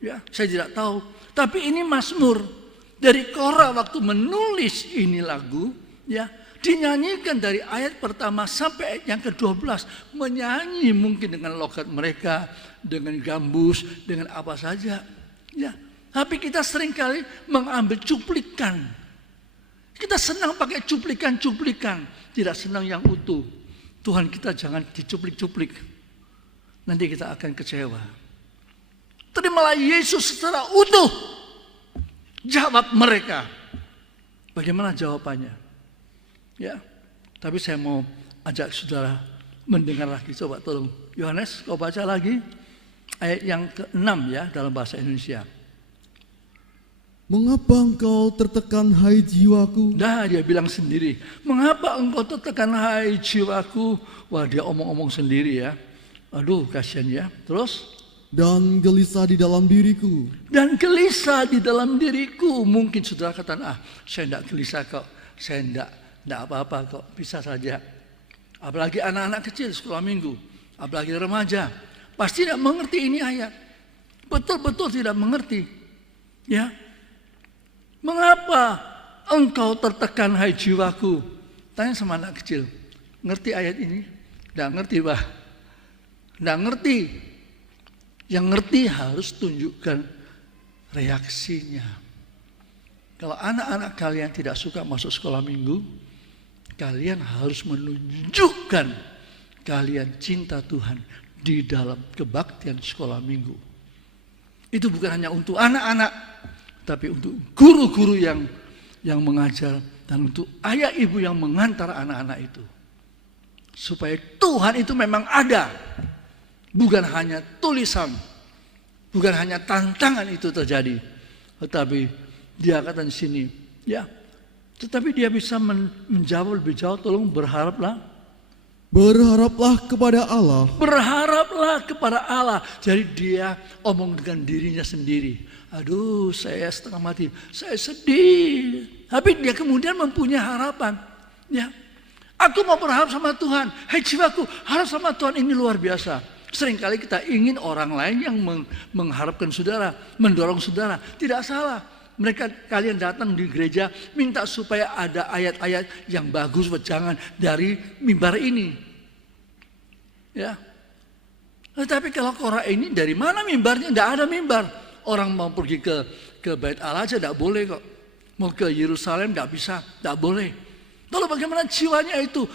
Ya, saya tidak tahu. Tapi ini mazmur dari Korah waktu menulis ini lagu, ya, dinyanyikan dari ayat pertama sampai ayat yang ke-12, menyanyi mungkin dengan logat mereka, dengan gambus, dengan apa saja. Ya, tapi kita seringkali mengambil cuplikan. Kita senang pakai cuplikan-cuplikan, tidak senang yang utuh. Tuhan kita jangan dicuplik-cuplik. Nanti kita akan kecewa. Terimalah Yesus secara utuh. Jawab mereka. Bagaimana jawabannya? Ya, tapi saya mau ajak saudara mendengar lagi. Coba tolong Yohanes, kau baca lagi ayat yang ke-6 ya dalam bahasa Indonesia. Mengapa engkau tertekan hai jiwaku? Nah, dia bilang sendiri, mengapa engkau tertekan hai jiwaku? Wah, dia omong-omong sendiri ya. Aduh, kasihan ya. Terus? Dan gelisah di dalam diriku. Dan gelisah di dalam diriku. Mungkin saudara katakan, saya tidak gelisah kok. Saya tidak apa-apa kok. Bisa saja. Apalagi anak-anak kecil sekolah minggu. Apalagi remaja. Pasti tidak mengerti ini ayat. Betul-betul tidak mengerti. Ya. Mengapa engkau tertekan hai jiwaku? Tanya sama anak kecil. Ngerti ayat ini? Tidak ngerti, Pak. Tidak ngerti. Yang ngerti harus tunjukkan reaksinya. Kalau anak-anak kalian tidak suka masuk sekolah minggu, kalian harus menunjukkan kalian cinta Tuhan di dalam kebaktian sekolah minggu. Itu bukan hanya untuk anak-anak, tapi untuk guru-guru yang mengajar dan untuk ayah ibu yang mengantar anak-anak itu. Supaya Tuhan itu memang ada, bukan hanya tulisan, bukan hanya tantangan itu terjadi, tetapi dia kata di sini, ya, tetapi dia bisa menjawab lebih jauh. Tolong berharaplah. Berharaplah kepada Allah. Berharaplah kepada Allah. Jadi dia omong dengan dirinya sendiri. Aduh, saya setengah mati, saya sedih. Tapi dia kemudian mempunyai harapan. Ya, aku mau berharap sama Tuhan. Hei jiwaku, harap sama Tuhan, ini luar biasa. Seringkali kita ingin orang lain yang mengharapkan saudara, mendorong saudara. Tidak salah. Kalian datang di gereja minta supaya ada ayat-ayat yang bagus wejangan dari mimbar ini. Ya. Tetapi kalau Korah ini dari mana mimbarnya? Tidak ada mimbar. Orang mau pergi ke Bait Allah aja tidak boleh kok. Mau ke Yerusalem tidak bisa, tidak boleh. Lalu bagaimana jiwanya itu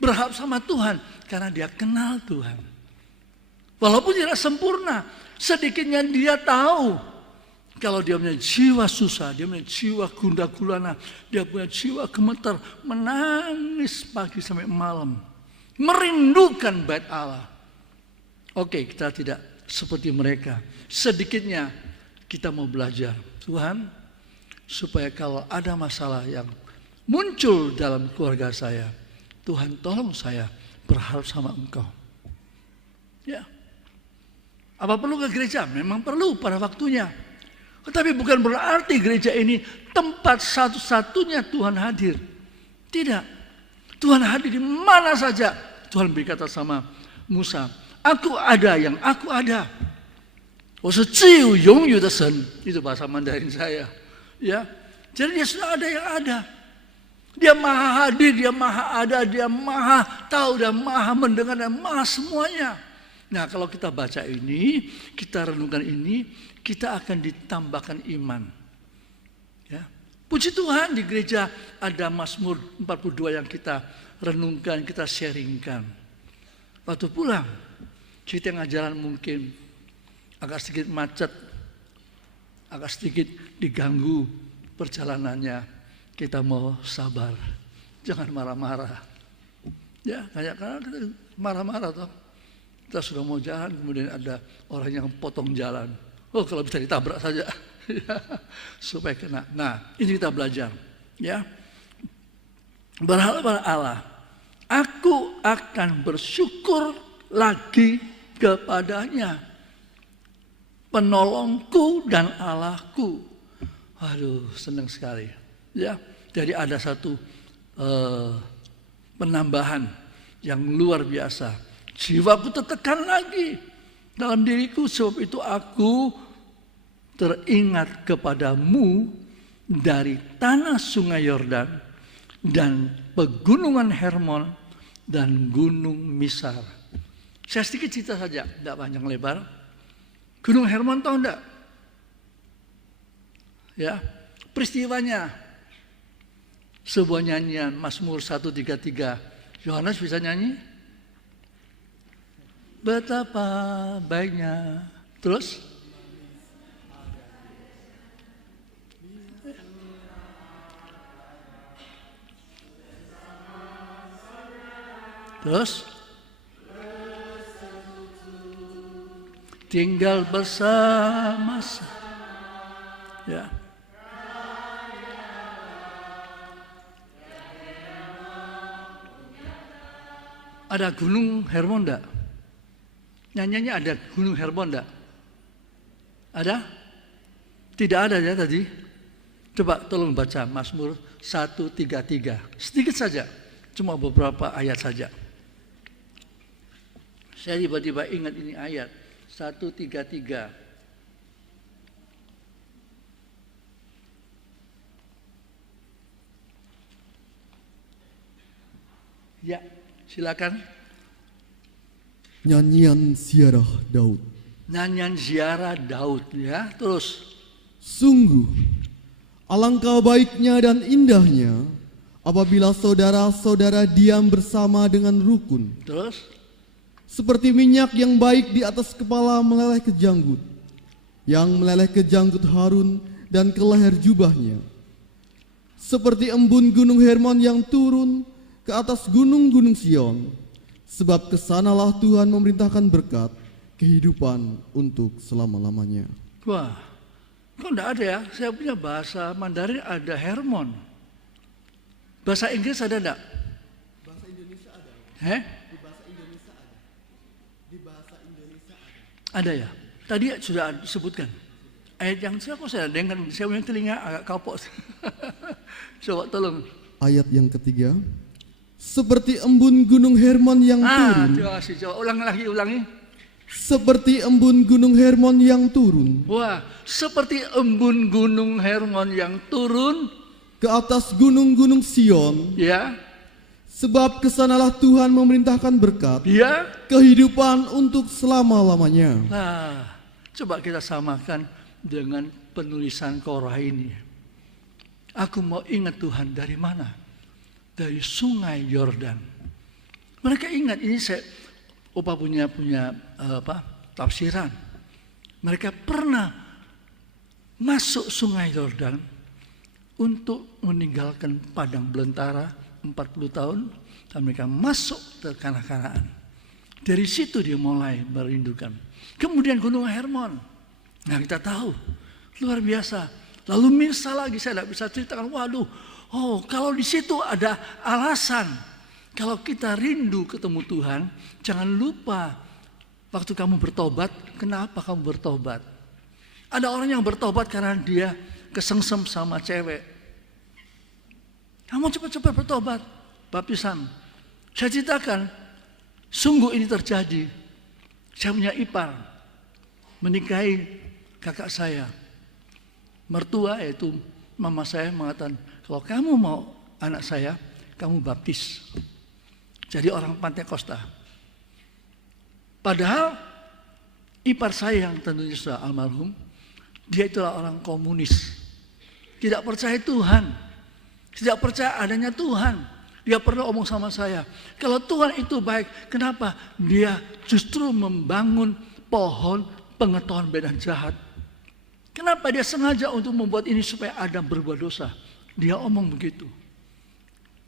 berharap sama Tuhan? Karena dia kenal Tuhan. Walaupun tidak sempurna, sedikitnya dia tahu. Kalau dia punya jiwa susah, dia punya jiwa gundah gulana, dia punya jiwa gemetar, menangis pagi sampai malam, merindukan Bait Allah. Oke, kita tidak seperti mereka. Sedikitnya kita mau belajar, Tuhan, supaya kalau ada masalah yang muncul dalam keluarga saya, Tuhan tolong saya berharap sama Engkau. Ya, apa perlu ke gereja? Memang perlu pada waktunya. Tetapi bukan berarti gereja ini tempat satu-satunya Tuhan hadir. Tidak. Tuhan hadir di mana saja. Tuhan berkata sama Musa, aku ada yang aku ada. Itu bahasa Mandarin saya. Ya. Jadi dia sudah ada yang ada. Dia maha hadir, dia maha ada, dia maha tahu, dan maha mendengar, dan maha semuanya. Nah, kalau kita baca ini, kita renungkan ini, kita akan ditambahkan iman. Ya. Puji Tuhan, di gereja ada Mazmur 42 yang kita renungkan, kita sharingkan. Waktu pulang, kita tengah jalan mungkin agak sedikit macet, agak sedikit diganggu perjalanannya. Kita mau sabar, jangan marah-marah. Ya, kayak karena kita marah-marah toh. Kita sudah mau jalan, kemudian ada orang yang potong jalan. Oh, kalau bisa ditabrak saja, supaya kena. Nah, ini kita belajar, ya. Berharap pada Allah. Aku akan bersyukur lagi kepadanya, penolongku dan Allahku. Aduh, senang sekali. Ya, jadi ada satu penambahan yang luar biasa. Jiwaku tertekan lagi dalam diriku, sebab itu aku teringat kepadamu dari tanah sungai Yordan dan pegunungan Hermon dan gunung Misar. Saya sedikit cerita saja, tidak panjang lebar. Gunung Hermon tahu enggak? Ya, peristiwanya sebuah nyanyian Mazmur 133. Yohanes bisa nyanyi? Betapa baiknya. Terus? Terus? Tinggal bersama. Ya. Ada gunung Hermon enggak? Nyanyiannya ada gunung Hermon enggak? Ada? Tidak ada ya tadi? Coba tolong baca Mazmur 133. Sedikit saja, cuma beberapa ayat saja. Saya tiba-tiba ingat ini ayat 133. Ya, silakan. Nyanyian ziarah Daud. Nyanyian ziarah Daud, ya. Terus. Sungguh, alangkah baiknya dan indahnya apabila saudara-saudara diam bersama dengan rukun, Terus? seperti minyak yang baik di atas kepala meleleh ke janggut, yang meleleh ke janggut Harun dan ke leher jubahnya, seperti embun gunung Hermon yang turun ke atas gunung-gunung Sion, sebab kesanalah Tuhan memerintahkan berkat, kehidupan untuk selama-lamanya. Wah, kok enggak ada ya? Saya punya bahasa Mandarin ada Hermon. Bahasa Inggris ada enggak? Bahasa Indonesia ada. Di bahasa Indonesia ada. Di bahasa Indonesia ada. Ada ya? Tadi sudah disebutkan. Ayat yang saya kok saya dengar, saya punya telinga agak kapok. Coba tolong. Ayat yang ketiga, seperti embun gunung Hermon yang turun, Terima kasih. Coba ulangi. seperti embun gunung Hermon yang turun Wah, seperti embun gunung Hermon yang turun, ke atas gunung-gunung Sion, ya, sebab kesanalah Tuhan memerintahkan berkat, ya. kehidupan untuk selama-lamanya. Nah, coba kita samakan dengan penulisan Korah ini. Aku mau ingat Tuhan dari mana? Dari sungai Yordan. Mereka ingat ini Opa punya tafsiran. Mereka pernah masuk sungai Yordan untuk meninggalkan padang belantara 40 tahun dan mereka masuk ke tanah Kanaan. Dari situ dia mulai merindukan. Kemudian Gunung Hermon. Nah, kita tahu luar biasa. Lalu Mirsa lagi, saya tidak bisa ceritakan. Waduh, kalau di situ ada alasan. Kalau kita rindu ketemu Tuhan, jangan lupa waktu kamu bertobat, kenapa kamu bertobat? Ada orang yang bertobat karena dia kesengsem sama cewek. Kamu cepat-cepat bertobat, baptisan. Saya ceritakan, sungguh ini terjadi. Saya punya ipar, menikahi kakak saya. Mertua yaitu mama saya mengatakan, kalau kamu mau anak saya, kamu baptis. Jadi orang Pantai Kosta. Padahal ipar saya yang tentunya sudah almarhum, dia itulah orang komunis. Tidak percaya Tuhan. Tidak percaya adanya Tuhan. Dia pernah omong sama saya, kalau Tuhan itu baik, kenapa dia justru membangun pohon pengetahuan baik dan jahat? Kenapa dia sengaja untuk membuat ini supaya Adam berbuat dosa? Dia omong begitu.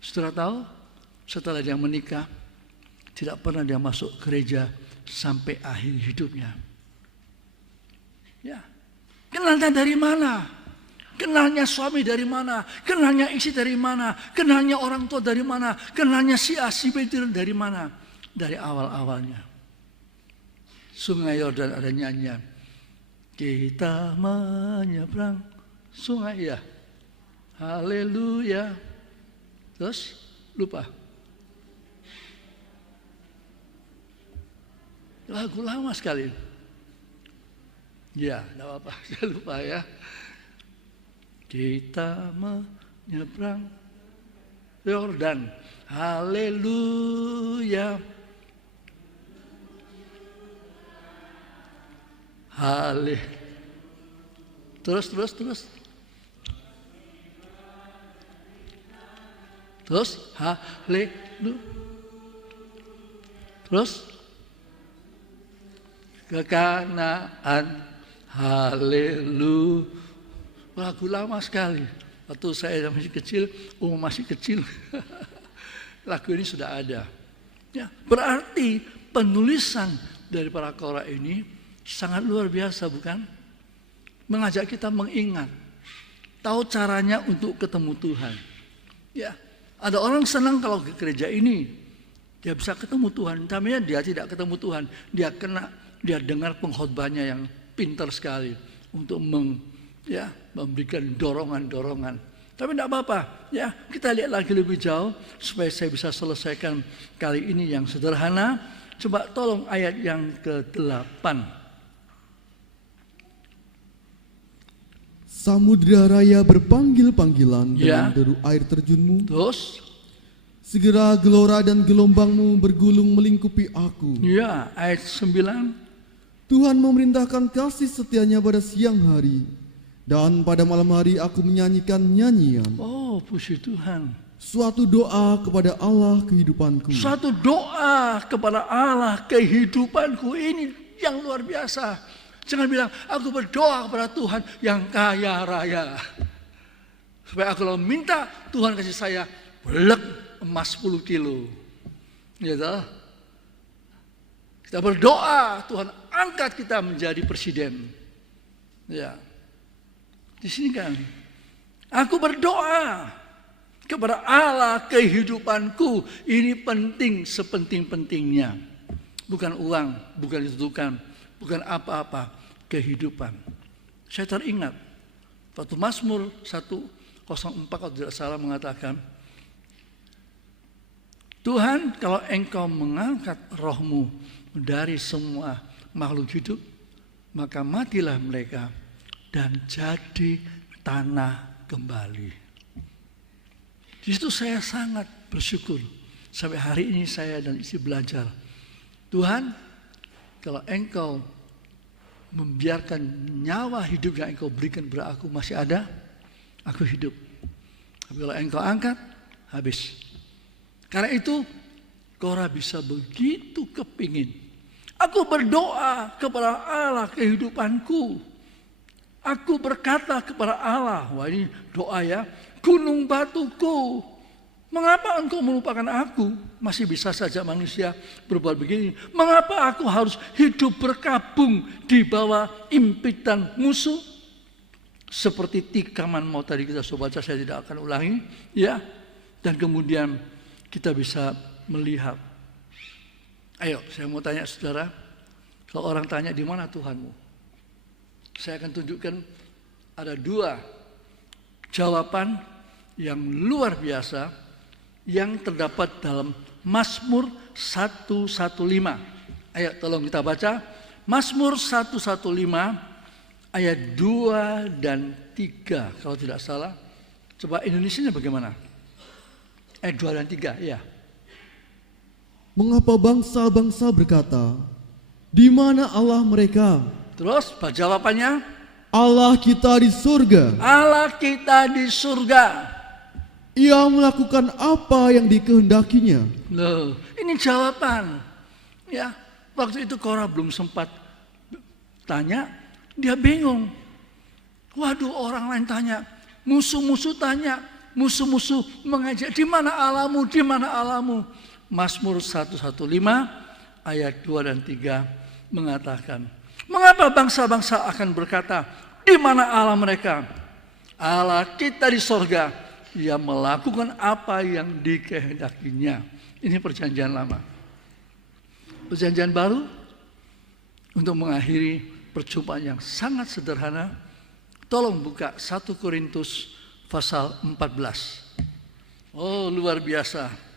Setelah tahu, setelah dia menikah, tidak pernah dia masuk gereja sampai akhir hidupnya. Ya, kenalnya dari mana? Kenalnya suami dari mana? Kenalnya istri dari mana? Kenalnya orang tua dari mana? Kenalnya si A, si B dari mana? Dari awal-awalnya. Sungai Yordan ada nyanyian. Kita menyeberang sungai, ya. Haleluya. Terus lupa. Lagu lama sekali. Ya, tidak apa-apa, saya lupa ya. Kita menyeberang Yordan. Haleluya. Terus. Haleluya. Terus ke Kanaan. Haleluya. Lagu lama sekali. Waktu saya masih kecil, masih kecil. Lagu ini sudah ada. Ya, berarti penulisan dari para Korah ini sangat luar biasa, bukan? Mengajak kita mengingat, tahu caranya untuk ketemu Tuhan. Ya, ada orang senang kalau ke gereja ini, dia bisa ketemu Tuhan. Tapi dia tidak ketemu Tuhan, dia dengar pengkhotbahnya yang pintar sekali untuk memberikan dorongan-dorongan. Tapi tidak apa-apa, ya kita lihat lagi lebih jauh supaya saya bisa selesaikan kali ini yang sederhana. Coba tolong ayat yang ke-8. Samudra raya berpanggil-panggilan dengan deru air terjunmu. Terus? Segera gelora dan gelombangmu bergulung melingkupi aku. Ya, ayat 9. Tuhan memerintahkan kasih setianya pada siang hari, dan pada malam hari aku menyanyikan nyanyian. Oh, puji Tuhan. suatu doa kepada Allah kehidupanku. Suatu doa kepada Allah kehidupanku, ini yang luar biasa. Jangan bilang, aku berdoa kepada Tuhan yang kaya raya. Supaya aku kalau minta, Tuhan kasih saya belek emas 10 kilo. Gitu. Kita berdoa, Tuhan angkat kita menjadi presiden. Ya. Di sini kan, aku berdoa kepada Allah kehidupanku. Ini penting, sepenting-pentingnya. Bukan uang, bukan kedudukan, bukan apa-apa, kehidupan. Saya teringat waktu Mazmur 104 kalau tidak salah mengatakan, Tuhan, kalau Engkau mengangkat rohmu dari semua makhluk hidup, maka matilah mereka dan jadi tanah kembali. Di situ saya sangat bersyukur. Sampai hari ini saya dan istri belajar. Tuhan, kalau Engkau membiarkan nyawa hidup yang Engkau berikan kepada aku masih ada, aku hidup. Tapi kalau Engkau angkat, habis. Karena itu, Korah bisa begitu kepingin. Aku berdoa kepada Allah kehidupanku. Aku berkata kepada Allah, wah ini doa ya, gunung batuku, mengapa engkau melupakan aku? Masih bisa saja manusia berbuat begini. Mengapa aku harus hidup berkabung di bawah impitan musuh? Seperti tikaman mau tadi kita sudah baca, saya tidak akan ulangi. Ya, dan kemudian kita bisa melihat. Ayo, saya mau tanya saudara, kalau orang tanya di mana Tuhanmu? Saya akan tunjukkan ada 2 jawaban yang luar biasa yang terdapat dalam Mazmur 115. Ayo tolong kita baca Mazmur 115 ayat 2 dan 3 kalau tidak salah. Coba Indonesianya bagaimana? Ayat 2 dan 3 ya. Mengapa bangsa-bangsa berkata, di mana Allah mereka? Terus jawabannya, Allah kita di surga. Allah kita di surga. Ia melakukan apa yang dikehendakinya. Loh, ini jawaban. Ya, waktu itu Korah belum sempat tanya, dia bingung. Waduh, orang lain tanya, musuh-musuh tanya, musuh-musuh mengajak, di mana Allahmu, di mana Allahmu? Mazmur 115 ayat 2 dan 3 mengatakan, mengapa bangsa-bangsa akan berkata, di mana Allah mereka? Allah kita di sorga, Ia melakukan apa yang dikehendakinya. Ini perjanjian lama. Perjanjian baru, untuk mengakhiri perjumpaan yang sangat sederhana, tolong buka 1 Korintus pasal 14. Oh, luar biasa.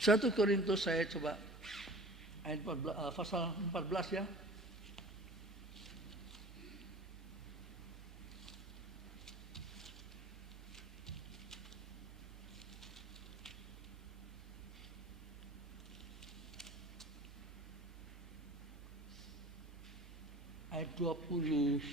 1 Korintus saya coba ayat 14, pasal 14 ya. Ayat 23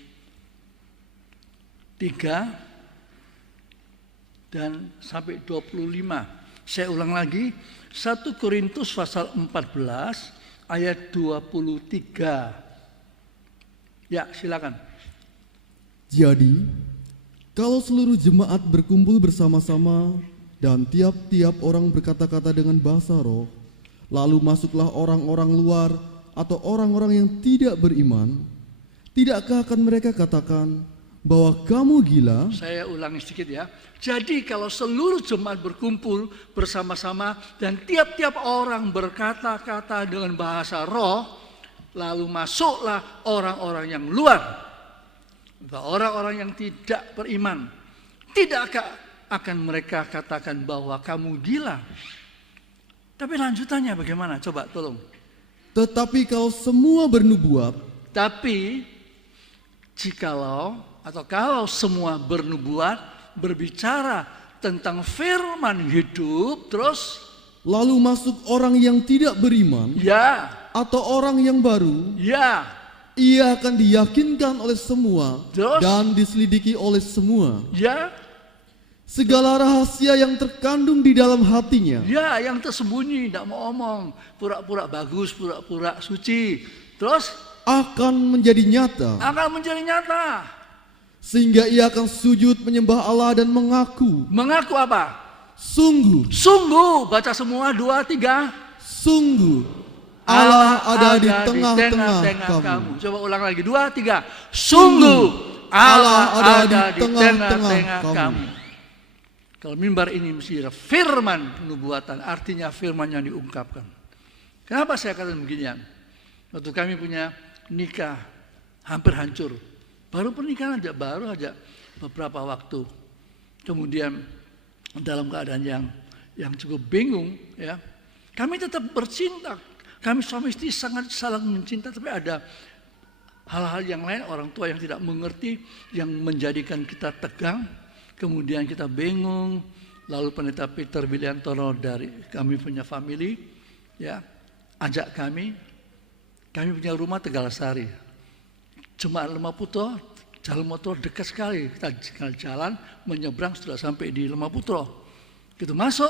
dan sampai 25. Saya ulang lagi, 1 Korintus pasal 14 ayat 23. Ya, silakan. Jadi, kalau seluruh jemaat berkumpul bersama-sama dan tiap-tiap orang berkata-kata dengan bahasa roh, lalu masuklah orang-orang luar atau orang-orang yang tidak beriman, tidakkah akan mereka katakan bahwa kamu gila? Saya ulangi sedikit ya. Jadi kalau seluruh jemaat berkumpul bersama-sama dan tiap-tiap orang berkata-kata dengan bahasa roh, lalu masuklah orang-orang yang luar, orang-orang yang tidak beriman, tidakkah akan mereka katakan bahwa kamu gila? Tapi lanjutannya bagaimana? Coba tolong. Tetapi kalau semua bernubuat, Tapi jikalau atau kalau semua bernubuat, berbicara tentang firman hidup, terus lalu masuk orang yang tidak beriman ya, atau orang yang baru, ya, Ia akan diyakinkan oleh semua Terus? dan diselidiki oleh semua. Ya, Segala rahasia yang terkandung di dalam hatinya ya yang tersembunyi, tidak mau omong, pura-pura bagus, pura-pura suci. Terus akan menjadi nyata, akan menjadi nyata. sehingga ia akan sujud menyembah Allah dan mengaku, Mengaku apa? sungguh, Sungguh, baca semua 2, 3. sungguh Allah ada di tengah-tengah kamu. Coba ulang lagi, 2, 3. Sungguh Allah ada di tengah-tengah kamu. Kalau mimbar ini mesti ada firman nubuatan, artinya firman yang diungkapkan. Kenapa saya katakan beginian? Waktu kami punya nikah hampir hancur. Baru pernikahan aja, baru aja beberapa waktu. Kemudian dalam keadaan yang cukup bingung, ya. Kami tetap bercinta. Kami suami istri sangat saling mencinta, tapi ada hal-hal yang lain, orang tua yang tidak mengerti, yang menjadikan kita tegang. Kemudian kita bingung. Lalu pendeta Peter Biliantono dari kami punya family, ya, ajak kami punya rumah Tegalasari. Cuma Lemaputro, jalan motor dekat sekali. Kita jalan menyeberang sudah sampai di Lemaputro. Kita masuk,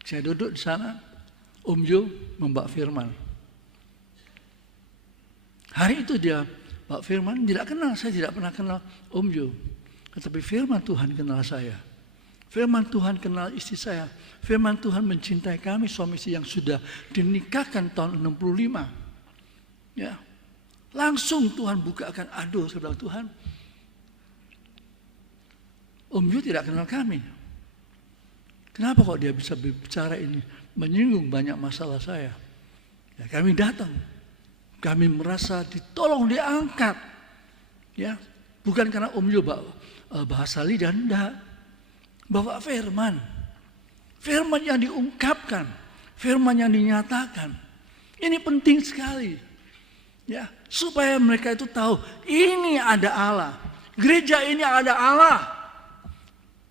saya duduk di sana. Om Jo membawa firman. Hari itu dia Pak Firman tidak kenal, saya tidak pernah kenal Om Jo. Tetapi firman Tuhan kenal saya. Firman Tuhan kenal istri saya. Firman Tuhan mencintai kami suami istri yang sudah dinikahkan tahun 65. Ya. Langsung Tuhan bukakan, aduh saya bilang, Tuhan, Om Jo tidak kenal kami. Kenapa kok dia bisa bicara ini? Menyinggung banyak masalah saya. Ya, kami datang. Kami merasa ditolong, diangkat. Ya, bukan karena Om Jo bahasa lidah, enggak. Bawa firman. Firman yang diungkapkan. Firman yang dinyatakan. Ini penting sekali. Ya, supaya mereka itu tahu ini ada Allah. Gereja ini ada Allah.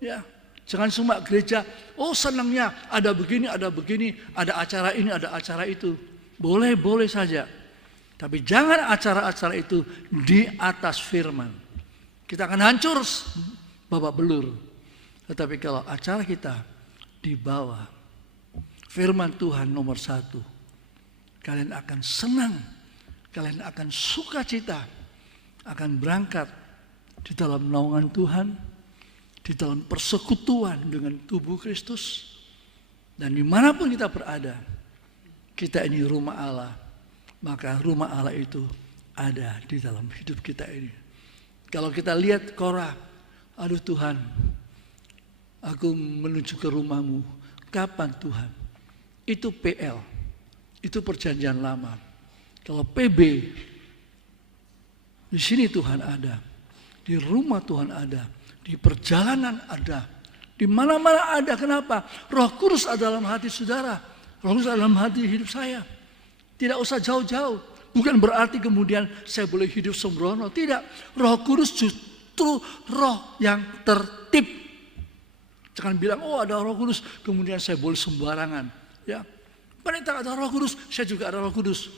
Ya, jangan cuma gereja, oh senangnya ada begini, ada acara ini, ada acara itu. Boleh saja. Tapi jangan acara-acara itu di atas firman. Kita akan hancur babak belur. Tetapi kalau acara kita di bawah firman Tuhan nomor 1, kalian akan senang, kalian akan sukacita, akan berangkat di dalam naungan Tuhan, di dalam persekutuan dengan tubuh Kristus. Dan dimanapun kita berada, kita ini rumah Allah. Maka rumah Allah itu ada di dalam hidup kita ini. Kalau kita lihat Korah, aduh Tuhan, aku menuju ke rumahmu. Kapan Tuhan? Itu PL, itu perjanjian lama. Kalau PB, di sini Tuhan ada, di rumah Tuhan ada, di perjalanan ada, di mana-mana ada. Kenapa? Roh Kudus ada dalam hati saudara, Roh Kudus ada dalam hati hidup saya. Tidak usah jauh-jauh. Bukan berarti kemudian saya boleh hidup sembrono. Tidak. Roh Kudus justru roh yang tertib. Jangan bilang, oh ada Roh Kudus, kemudian saya boleh sembarangan. Ya, pendeta ada Roh Kudus, saya juga ada Roh Kudus.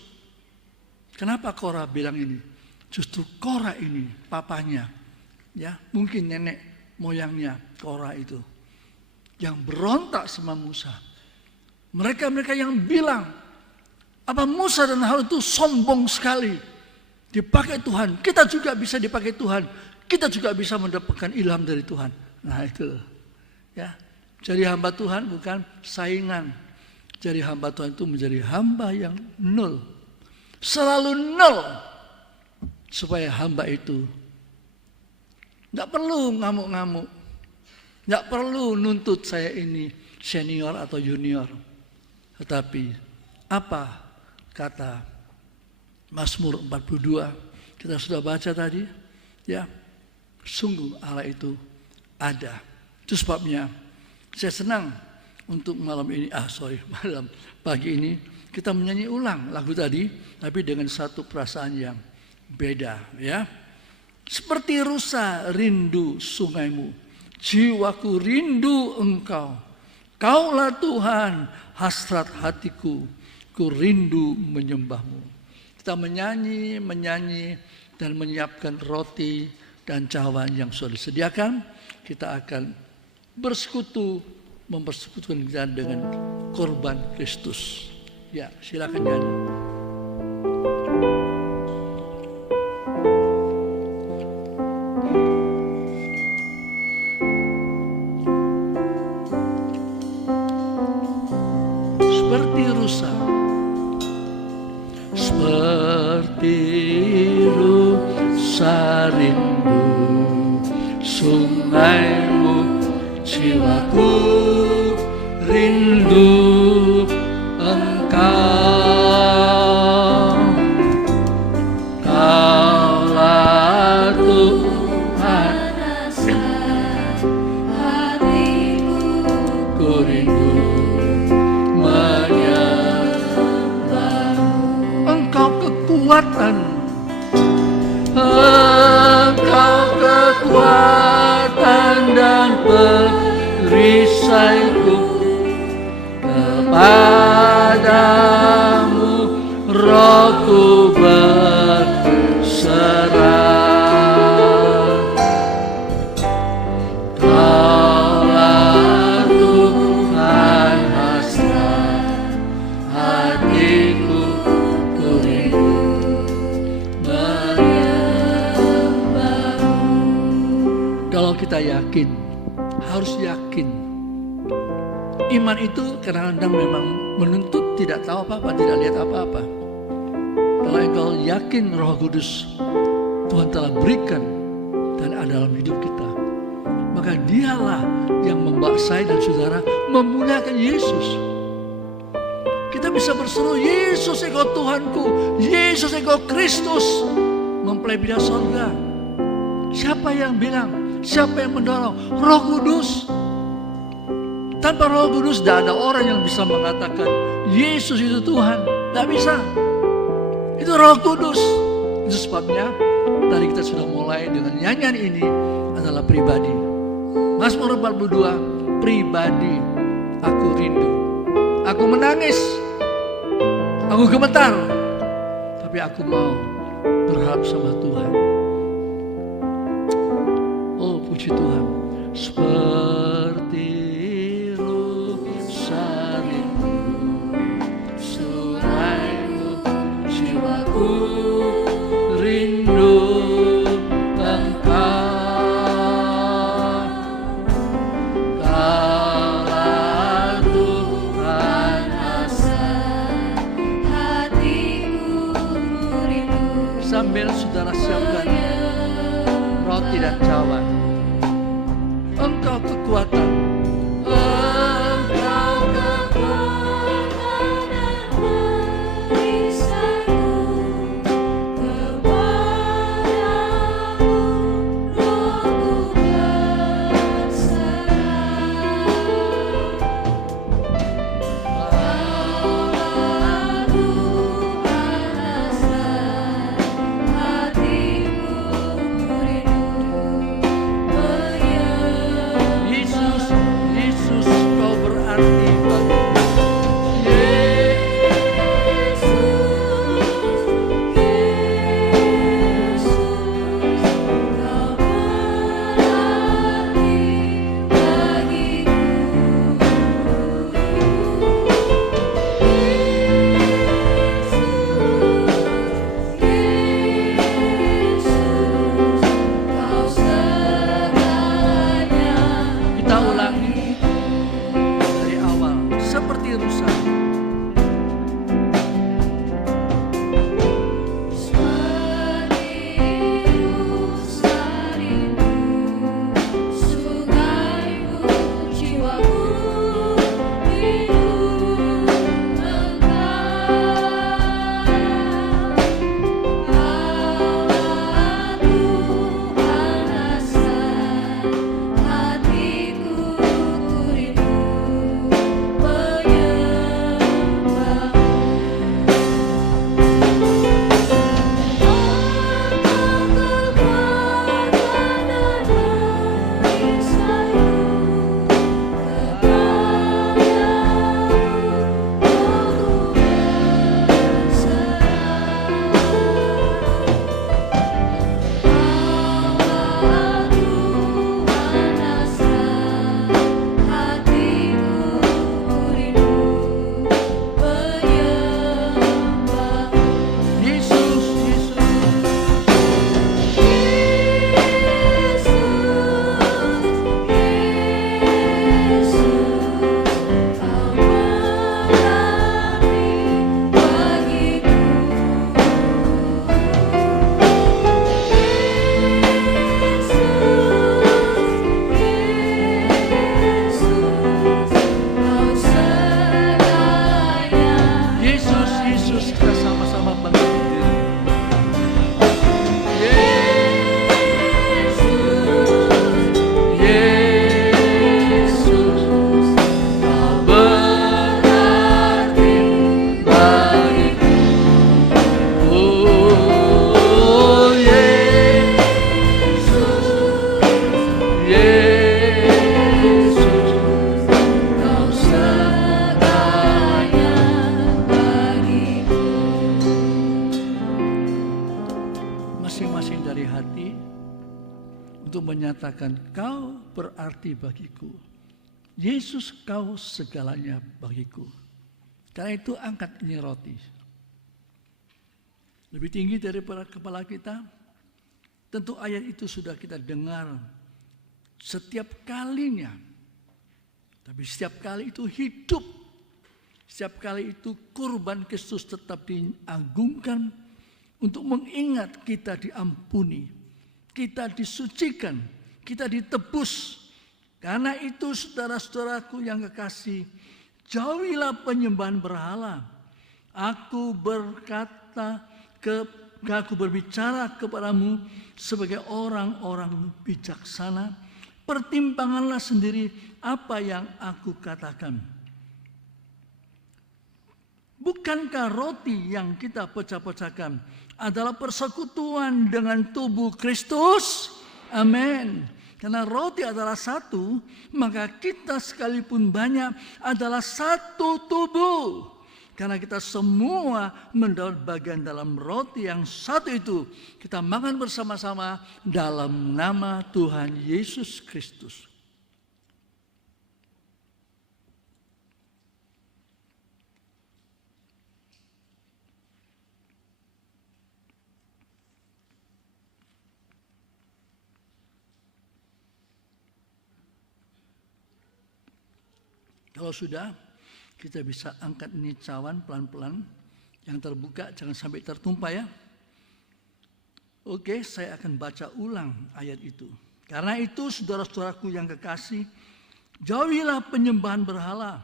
Kenapa Korah bilang ini? Justru Korah ini, papanya, ya mungkin nenek moyangnya Korah itu, yang berontak sama Musa. Mereka yang bilang, apa Musa dan Harun itu sombong sekali. Dipakai Tuhan, kita juga bisa dipakai Tuhan. Kita juga bisa mendapatkan ilham dari Tuhan. Nah itu, ya. Jadi hamba Tuhan bukan saingan. Jadi hamba Tuhan itu menjadi hamba yang nol. Selalu nol. Supaya hamba itu tidak perlu ngamuk-ngamuk. Tidak perlu nuntut saya ini senior atau junior. Tetapi apa kata Mazmur 42 kita sudah baca tadi, ya, sungguh Allah itu ada. Itu sebabnya saya senang untuk malam pagi ini kita menyanyi ulang lagu tadi, tapi dengan satu perasaan yang beda, ya. Seperti rusa rindu sungaimu, jiwaku rindu engkau. Kaulah Tuhan hasrat hatiku, ku rindu menyembahmu. Kita menyanyi dan menyiapkan roti dan cawan yang sudah disediakan. Kita akan mempersekutukan kita dengan korban Kristus. Ya, silakan nyanyi. Seperti rusa, seperti rusa rindu sungaimu, jiwaku rindu Engkau. Kaulah Tuhan hatiku, ku rindu menyembahmu. Engkau kekuatan, Engkau kekuatan dan perisaiku. Kepadamu rohku berserah. Kaulah Tuhan hasrat hatiku, ku rindu menyembahmu. Kalau kita yakin, harus yakin. Iman itu kadang-kadang memang menuntut tidak tahu apa-apa, tidak lihat apa-apa. Kalau engkau yakin Roh Kudus Tuhan telah berikan dan ada dalam hidup kita, maka dialah yang membawa saya dan saudara memuliakan Yesus. Kita bisa berseru, Yesus engkau Tuhanku, Yesus engkau Kristus, mempelai bidang surga. Siapa yang bilang? Siapa yang mendorong? Roh Kudus. Tanpa Roh Kudus tidak ada orang yang bisa mengatakan Yesus itu Tuhan. Tidak bisa. Itu Roh Kudus. Itu sebabnya tadi kita sudah mulai dengan nyanyian ini adalah pribadi. Mazmur 42, pribadi. Aku rindu. Aku menangis. Aku gemetar. Tapi aku mau berharap sama Tuhan. Oh, puji Tuhan. Seperti rusa rindu sungaimu, jiwaku rindu Engkau. Kaulah Tuhan hasrat hatiku, rindu. Sambil saudara siapkan roti dan cawan. Engkau kekuatan, Engkau kekuatan dan perisaiku. Kepadamu rohku berserah. Kaulah Tuhan hasrat hatiku, rindu menyembahmu. Yesus untuk menyatakan kau berarti bagiku. Yesus, kau segalanya bagiku. Karena itu angkat ini roti. Lebih tinggi daripada kepala kita. Tentu ayat itu sudah kita dengar setiap kalinya. Tapi setiap kali itu hidup. Setiap kali itu kurban Kristus tetap diagungkan untuk mengingat kita diampuni, kita disucikan, kita ditebus. Karena itu saudara-saudaraku yang kekasih, jauhilah penyembahan berhala. Aku berbicara kepadamu sebagai orang-orang bijaksana. Pertimbangkanlah sendiri apa yang aku katakan. Bukankah roti yang kita pecah-pecahkan adalah persekutuan dengan tubuh Kristus? Amin. Karena roti adalah satu, maka kita sekalipun banyak adalah satu tubuh. Karena kita semua mendapat bagian dalam roti yang satu itu. Kita makan bersama-sama dalam nama Tuhan Yesus Kristus. Kalau sudah, kita bisa angkat ini cawan pelan-pelan. Yang terbuka jangan sampai tertumpah ya. Oke, saya akan baca ulang ayat itu. Karena itu saudara-saudaraku yang kekasih, jauhilah penyembahan berhala.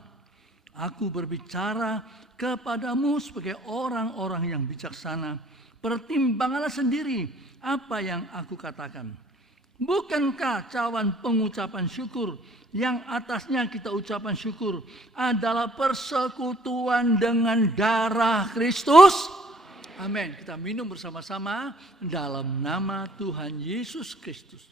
Aku berbicara kepadamu sebagai orang-orang yang bijaksana. Pertimbangkanlah sendiri apa yang aku katakan. Bukankah cawan pengucapan syukur yang atasnya kita ucapan syukur adalah persekutuan dengan darah Kristus? Amin. Kita minum bersama-sama dalam nama Tuhan Yesus Kristus.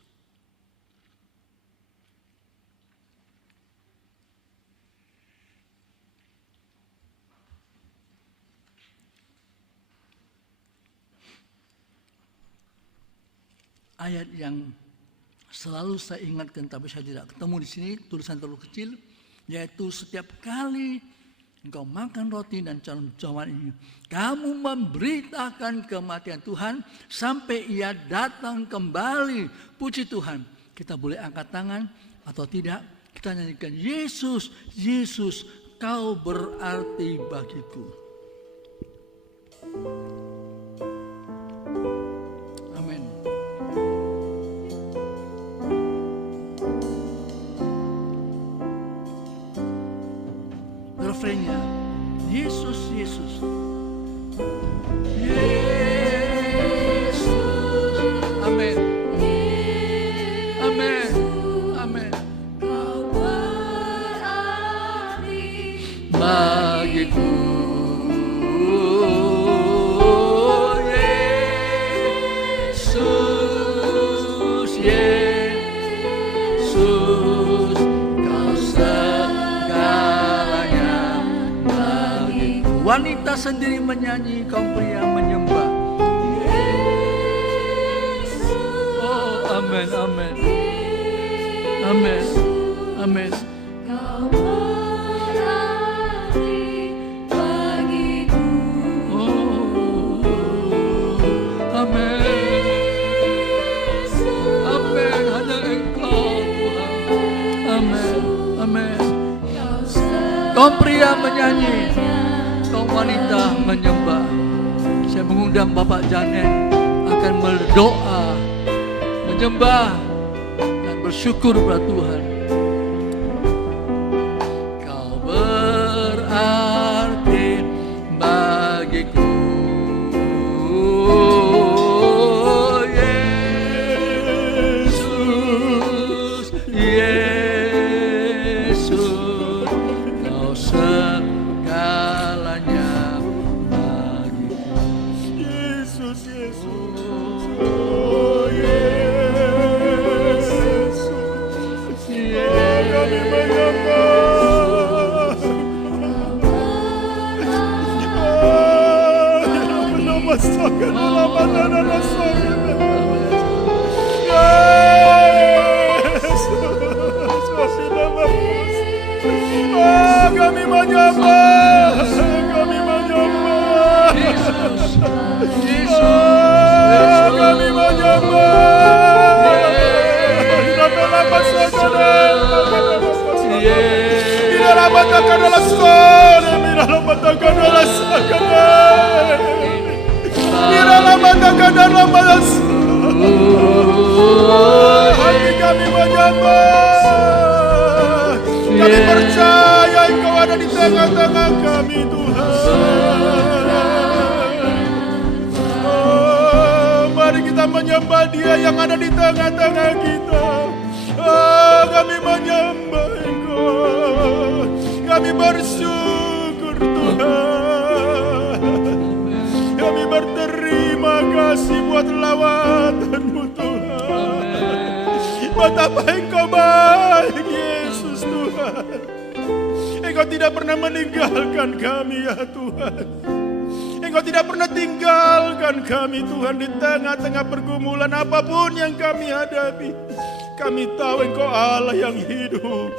Ayat yang selalu saya ingatkan, tapi saya tidak ketemu di sini, tulisan terlalu kecil, yaitu setiap kali engkau makan roti dan cawan ini, kamu memberitakan kematian Tuhan sampai Ia datang kembali. Puji Tuhan. Kita boleh angkat tangan atau tidak, kita nyanyikan Yesus, Yesus, kau berarti bagiku. Refrainnya, Yesus, Yesus, Yesus, amin, amin, amin, Kau berarti bagiku. Yesus, Yesus, kau segalanya bagiku. Wanita sendiri menyanyi, kaum pria menyembah. Oh, amin, amin, amin, amin. Kau berarti bagiku. Oh, amin, amin. Hanya Engkau Tuhan. Amin, amin. Kaum pria menyanyi, kaum wanita menyembah. Saya mengundang Bapak Janet akan berdoa, menyembah dan bersyukur kepada Tuhan. Kau berarti bagiku. Yesus, Yesus, kau segalanya bagiku. Yesus, Yesus. Oh, Yesus, Kami menyembah. Nama Soga, nama Nana Soga. menyembah, kami menyembah. Kami menyembah. Lama-lama saja. Mira bataka adalah sore, mira bataka adalah sakana. Mira bataka adalah malas. Hati kami menyembah. Kami percaya Engkau ada di tengah-tengah kami, Tuhan. Oh, mari kita menyembah Dia yang ada di tengah-tengah kita. Oh, kami menyembah Engkau. Kami bersyukur Tuhan. Kami berterima kasih buat lawatan-Mu Tuhan. Betapa Engkau baik Yesus Tuhan. Engkau tidak pernah meninggalkan kami ya Tuhan. Engkau tidak pernah tinggalkan kami Tuhan di tengah-tengah pergumulan apapun yang kami hadapi. Kami tahu Engkau Allah yang hidup.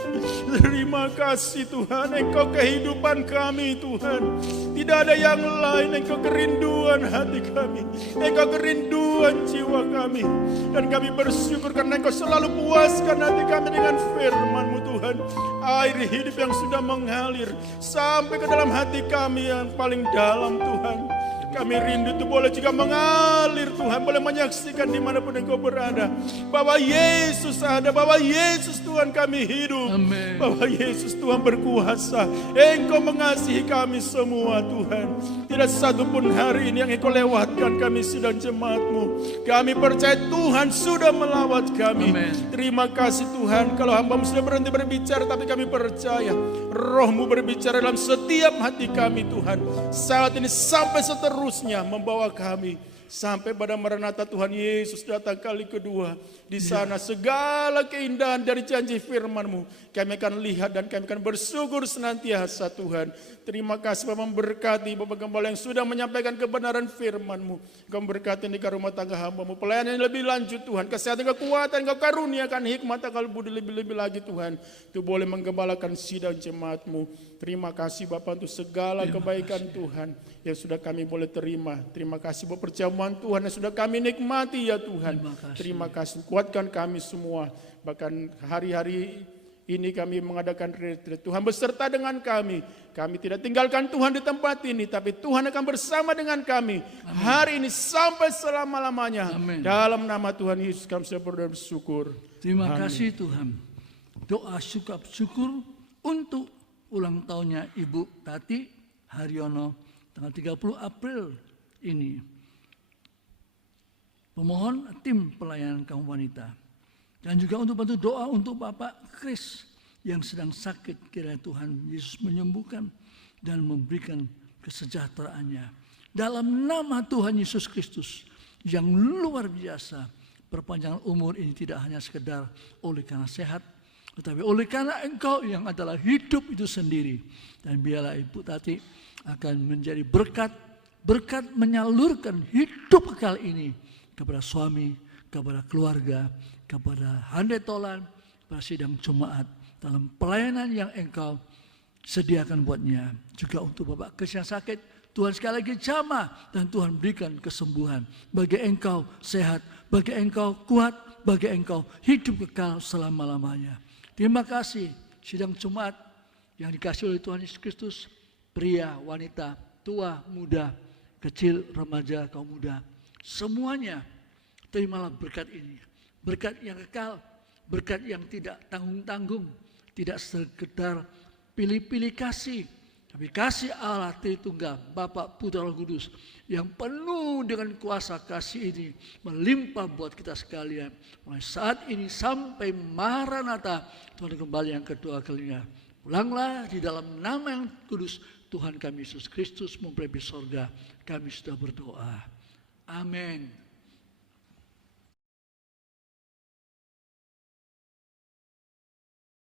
Terima kasih Tuhan, Engkau kehidupan kami Tuhan. Tidak ada yang lain, Engkau kerinduan hati kami. Engkau kerinduan jiwa kami. Dan kami bersyukur karena Engkau selalu puaskan hati kami dengan firman-Mu Tuhan. Air hidup yang sudah mengalir sampai ke dalam hati kami yang paling dalam Tuhan. Kami rindu itu boleh juga mengalir Tuhan, boleh menyaksikan dimanapun Engkau berada. Bahwa Yesus ada, bahwa Yesus Tuhan kami hidup. Amen. Bahwa Yesus Tuhan berkuasa. Engkau mengasihi kami semua Tuhan. Tidak satu pun hari ini yang Engkau lewatkan kami sidang jemaat-Mu. Kami percaya Tuhan sudah melawat kami. Amen. Terima kasih Tuhan. Kalau hamba-Mu sudah berhenti berbicara, tapi kami percaya Roh-Mu berbicara dalam setiap hati kami Tuhan. Saat ini sampai seterusnya membawa kami sampai pada Maranatha Tuhan Yesus datang kali kedua. Di sana segala keindahan dari janji firman-Mu kami akan lihat dan kami akan bersyukur senantiasa Tuhan. Terima kasih Bapak memberkati Bapak Gembala yang sudah menyampaikan kebenaran firman-Mu. Engkau memberkati nikah rumah tangga hamba-Mu. Pelayanan yang lebih lanjut Tuhan. Kesehatan, kekuatan, Engkau karuniakan hikmat akal budi lebih-lebih lagi Tuhan. Itu boleh menggembalakan sidang jemaat-Mu. Terima kasih Bapak untuk segala kebaikan Tuhan yang sudah kami boleh terima. Terima kasih buat perjamuan Tuhan yang sudah kami nikmati ya Tuhan. Terima kasih. Kuatkan kami semua. Bahkan hari-hari ini kami mengadakan retreat. Tuhan beserta dengan kami. Kami tidak tinggalkan Tuhan di tempat ini, tapi Tuhan akan bersama dengan kami. Amin. Hari ini sampai selama-lamanya. Amin. Dalam nama Tuhan Yesus kami bersyukur. Terima kasih Tuhan. Doa syukur untuk ulang tahunnya Ibu Tati Haryono tanggal 30 April ini. Pemohon tim pelayanan kaum wanita. Dan juga untuk bantu doa untuk Bapak Kris yang sedang sakit, kiranya Tuhan Yesus menyembuhkan dan memberikan kesejahteraannya. Dalam nama Tuhan Yesus Kristus yang luar biasa, perpanjangan umur ini tidak hanya sekedar oleh karena sehat, tetapi oleh karena Engkau yang adalah hidup itu sendiri. Dan biarlah Ibu Tati akan menjadi berkat menyalurkan hidup kekal ini kepada suami, kepada keluarga, kepada handai tolan, kepada sidang jemaat dalam pelayanan yang Engkau sediakan buatnya. Juga untuk Bapak Kris yang sakit, Tuhan sekali lagi jamah dan Tuhan berikan kesembuhan. Bagi Engkau sehat, bagi Engkau kuat, bagi Engkau hidup kekal selama-lamanya. Terima kasih sidang jemaat yang dikasih oleh Tuhan Yesus Kristus, pria, wanita, tua, muda, kecil, remaja, kaum muda, semuanya terimalah berkat ini. Berkat yang kekal, berkat yang tidak tanggung-tanggung, tidak sekedar pilih-pilih kasih, tapi kasih Allah Tritunggal, Bapa, Putra, Roh Kudus yang penuh dengan kuasa kasih ini melimpah buat kita sekalian. Mulai saat ini sampai Maranatha, Tuhan kembali yang kedua kalinya. Pulanglah di dalam nama yang kudus Tuhan kami Yesus Kristus mempelai surga. Kami sudah berdoa. Amin.